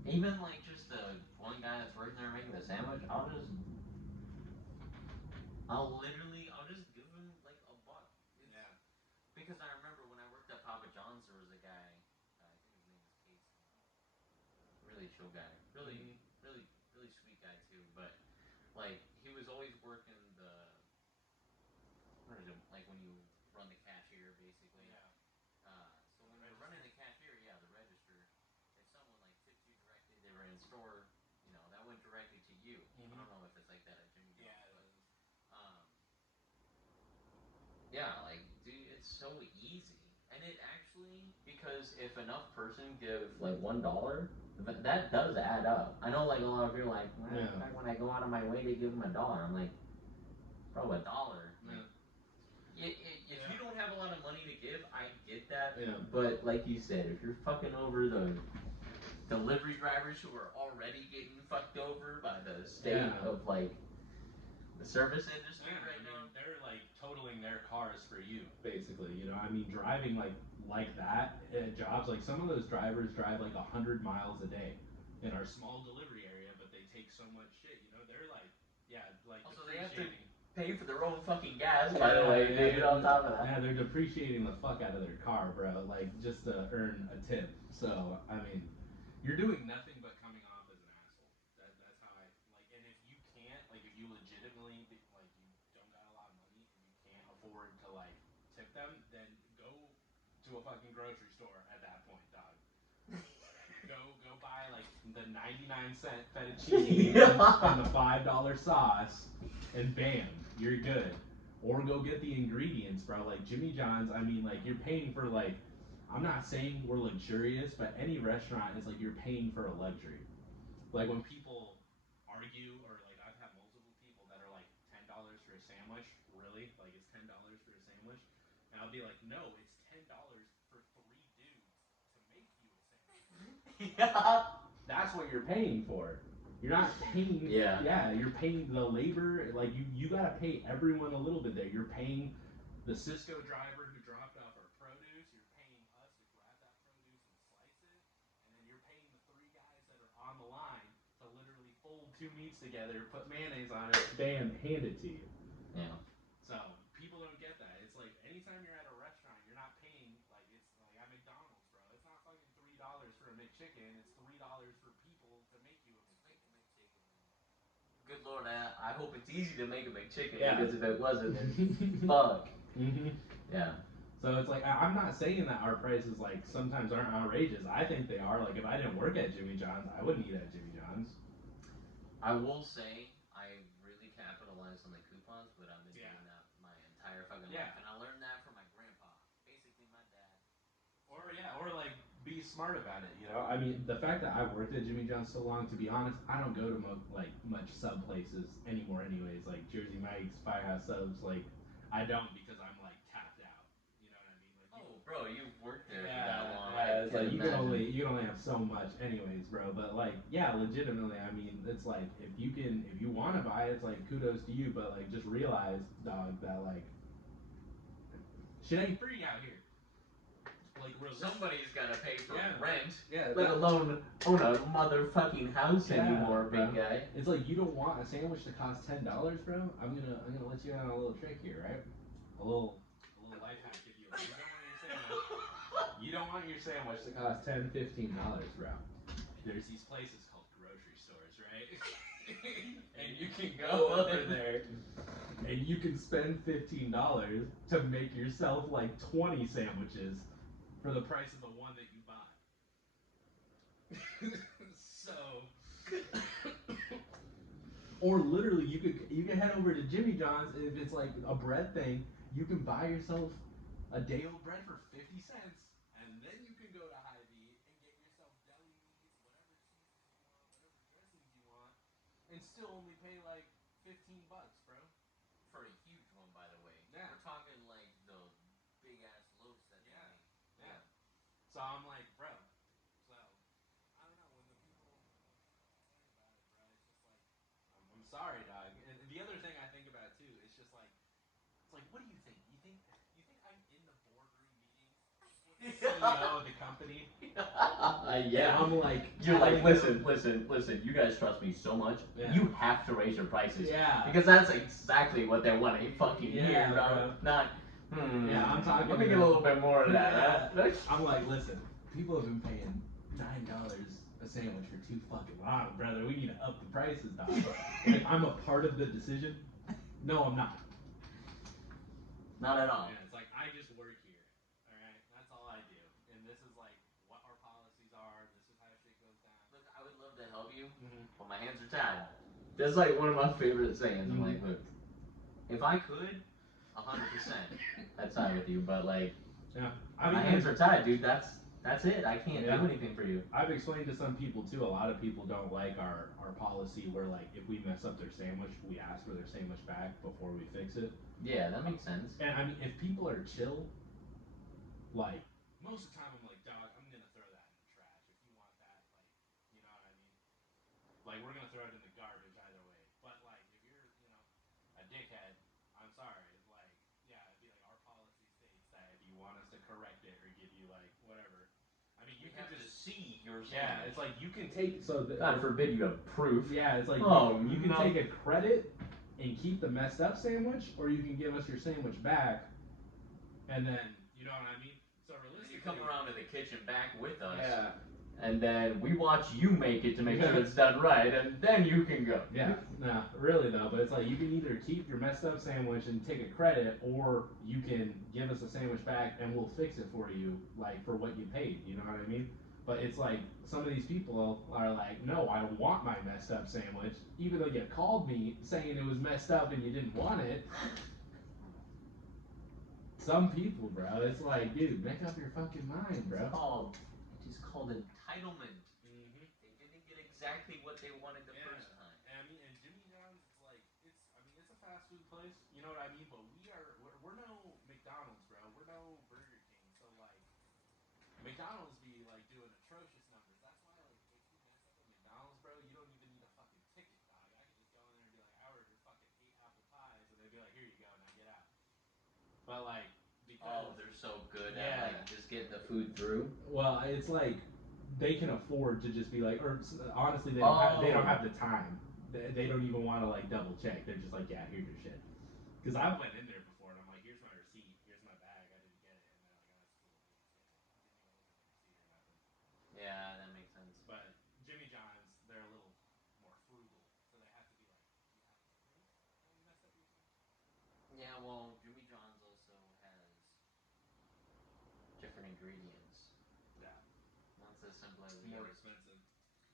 even like just the one guy that's working there making the sandwich, I'll just give him like a buck. Yeah. Because I remember when I worked at Papa John's, there was a guy. I think his name was Casey. Really chill guy. Really, really sweet guy too. But like he was always working the. What is it? Like when you run the cashier, basically. Yeah. So when you're running the cashier, yeah, the register. If someone like tipped you directly, they were in store. You know that went directly to you. I don't know if it's like that at Jimmy John's. Yeah, but, yeah, like dude, it's so easy, and it actually because if enough person give like $1, that does add up. I know like a lot of people are like, when I go out of my way to give them $1, I'm like, bro, $1. Like, if you don't have a lot of money to give, I get that. Yeah. But like you said, if you're fucking over the delivery drivers who are already getting fucked over by the state of like the service industry right now, they're like totaling their cars for you, basically. You know, I mean, driving like that at jobs, like some of those drivers drive like 100 miles a day in our small delivery area, but they take so much shit. You know, they're like, yeah, like Also, they have to depreciating. pay for their own fucking gas, by the way, dude. On top of that. Yeah, they're depreciating the fuck out of their car, bro. Like just to earn a tip. So I mean, you're doing nothing but coming off as an asshole. That's how I like. And if you can't, like, if you legitimately like you don't got a lot of money and you can't afford to like tip them, then go to a fucking grocery store at that point, dog. Go buy like the 99-cent fettuccine and the $5 sauce, and bam, you're good. Or go get the ingredients, bro. Like Jimmy John's, I mean, like you're paying for like, I'm not saying we're luxurious, but any restaurant is like you're paying for a luxury. Like when people argue, or like I've had multiple people that are like $10 for a sandwich, really? Like it's $10 for a sandwich? And I'll be like, no, it's $10 for 3 dudes to make you a sandwich. Yeah. That's what you're paying for. You're not paying. Yeah. Yeah, you're paying the labor. Like you gotta pay everyone a little bit there. You're paying the Cisco driver who dropped off our produce. You're paying us to grab that produce and slice it, and then you're paying the 3 guys that are on the line to literally fold 2 meats together, put mayonnaise on it, bam, hand it to you. Yeah. So people don't get that. It's like anytime you're at a restaurant, you're not paying like it's like at McDonald's, bro. It's not fucking $3 for a McChicken. It's $3 for people to make you a McChicken. Good lord, I hope it's easy to make a McChicken, Yeah. because if it wasn't, then fuck. Yeah. So it's like I'm not saying that our prices like sometimes aren't outrageous. I think they are. Like if I didn't work at Jimmy John's, I wouldn't eat at Jimmy John's. I will say I really capitalized on the coupons, but I've been Yeah. doing that my entire fucking Yeah. life, and I learned that from my grandpa. Basically, my dad. Or like be smart about it. You know, I mean, the fact that I worked at Jimmy John's so long, to be honest, I don't go to like much sub places anymore. Anyways, like Jersey Mike's, Firehouse Subs, like I don't, because I'm like tapped out. You know what I mean? Like Oh, bro, you worked there yeah, for that long. yeah, it's I like can you can imagine. only have so much, anyways, bro. But like, yeah, legitimately, I mean, it's like if you want to buy it, it's like kudos to you. But like, just realize, dog, that like shit ain't free out here. Like Somebody's gotta pay for Yeah. rent, Yeah, let alone own a motherfucking house Yeah, anymore, bro. big guy. It's like you don't want a sandwich to cost $10, bro. I'm gonna let you in on a little trick here, right? A little life hack, if you will. You don't want your sandwich to cost $10, $15, bro. There's these places called grocery stores, right? And you can go over there and you can spend $15 to make yourself like 20 sandwiches for the price of the one that you buy. So or literally you can head over to Jimmy John's, and if it's like a bread thing, you can buy yourself a day old bread for 50 cents, and then you can go to Hy-Vee and get yourself deli meats, whatever cheeses you want, whatever dressings you want, and still only pay like $15, bro. For a huge one, by the way. Yeah. We're talking like the big ass loaves that they Yeah. make. Yeah. So I'm like, bro. So I don't know, when the people complain about it, bro, it's just like I'm sorry, dog. And the other thing I think about too is just like, it's like, what do you think? You think I'm in the boardroom meetings with the CEO of the company? Yeah. I'm like, You're like, listen. You guys trust me so much. Yeah. You have to raise your prices. Yeah. Because that's exactly what they want to fucking Yeah, hear, bro. bro. Not. Yeah, I'm talking Let me get a about- little bit more of that. Yeah. Huh? I'm like, listen, people have been paying $9 a sandwich for too fucking long, brother. We need to up the prices, dog. Like, I'm a part of the decision. No, I'm not. Not at all. Yeah, it's like I just work here. Alright? That's all I do. And this is like what our policies are, this is how shit goes down. Look, I would love to help you, Mhm. but my hands are tied. That's like one of my favorite sayings. I'm like, look, if I could, 100%, I'd side with you. But like, Yeah. my hands are tied, dude. That's it. I can't Yeah. do anything for you. I've explained to some people too, a lot of people don't like our policy where like if we mess up their sandwich, we ask for their sandwich back before we fix it. Yeah, that makes sense. And I mean, if people are chill, like most of the time I'm like, dog, I'm gonna throw that in the trash. If you want that, like, you know what I mean? Like we're gonna throw it in the garbage either way. But like if you're, a dickhead, I'm sorry. Like, yeah, it'd be like our policy states that if you want us to correct it or give you like whatever. I I mean, You you can have to just see your yeah. sandwich. It's like you can take God forbid you have proof. yeah. It's like Oh, you can no. take a credit and keep the messed up sandwich, or you can give us your sandwich back, and then you know what I mean. So realistically, You come around to the kitchen back with us. yeah. And then we watch you make it to make sure it's done right, and then you can go. Yeah, nah, really though, but it's like you can either keep your messed up sandwich and take a credit, or you can give us a sandwich back and we'll fix it for you, like for what you paid. You know what I mean? But it's like some of these people are like, no, I want my messed up sandwich, even though you called me saying it was messed up and you didn't want it. Some people, bro, it's like, dude, make up your fucking mind, bro. It is called entitlement. Mm-hmm. They didn't get exactly what they wanted the Yeah. first time. And I mean, and Jimmy John's, it's like, it's a fast food place. You know what I mean? But we're no McDonald's, bro. We're no Burger King. So like, McDonald's be like doing atrocious numbers. That's why like, if you mess up at McDonald's, bro, you don't even need a fucking ticket, dog. I could just go in there and be like, I ordered fucking 8 apple pies, and they'd be like, here you go, now get out. But like, because They're so good Yeah. at like just getting the food through. well, it's like they can afford to just be like, or honestly, they don't have the time. They don't even want to like double check. They're just like, yeah, here's your shit. Because I went in there before and I'm like, here's my receipt, here's my bag, I didn't get it, and they're like, oh, it's cool, we didn't even look at the receipt or nothing. Yeah, that makes sense. But Jimmy John's, they're a little more frugal, so they have to be like, you have proof that we messed up your sandwich? Yeah, well, Jimmy John's also has different ingredients. Yeah. Not so simple as More yours. expensive.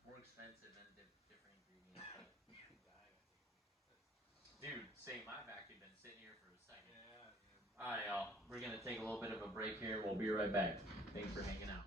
More expensive and different ingredients. But Yeah, I gotta take a piss. dude, same. I've actually been sitting here for a second. Yeah, man. All right, y'all. We're gonna take a little bit of a break here. We'll be right back. Thanks for hanging out.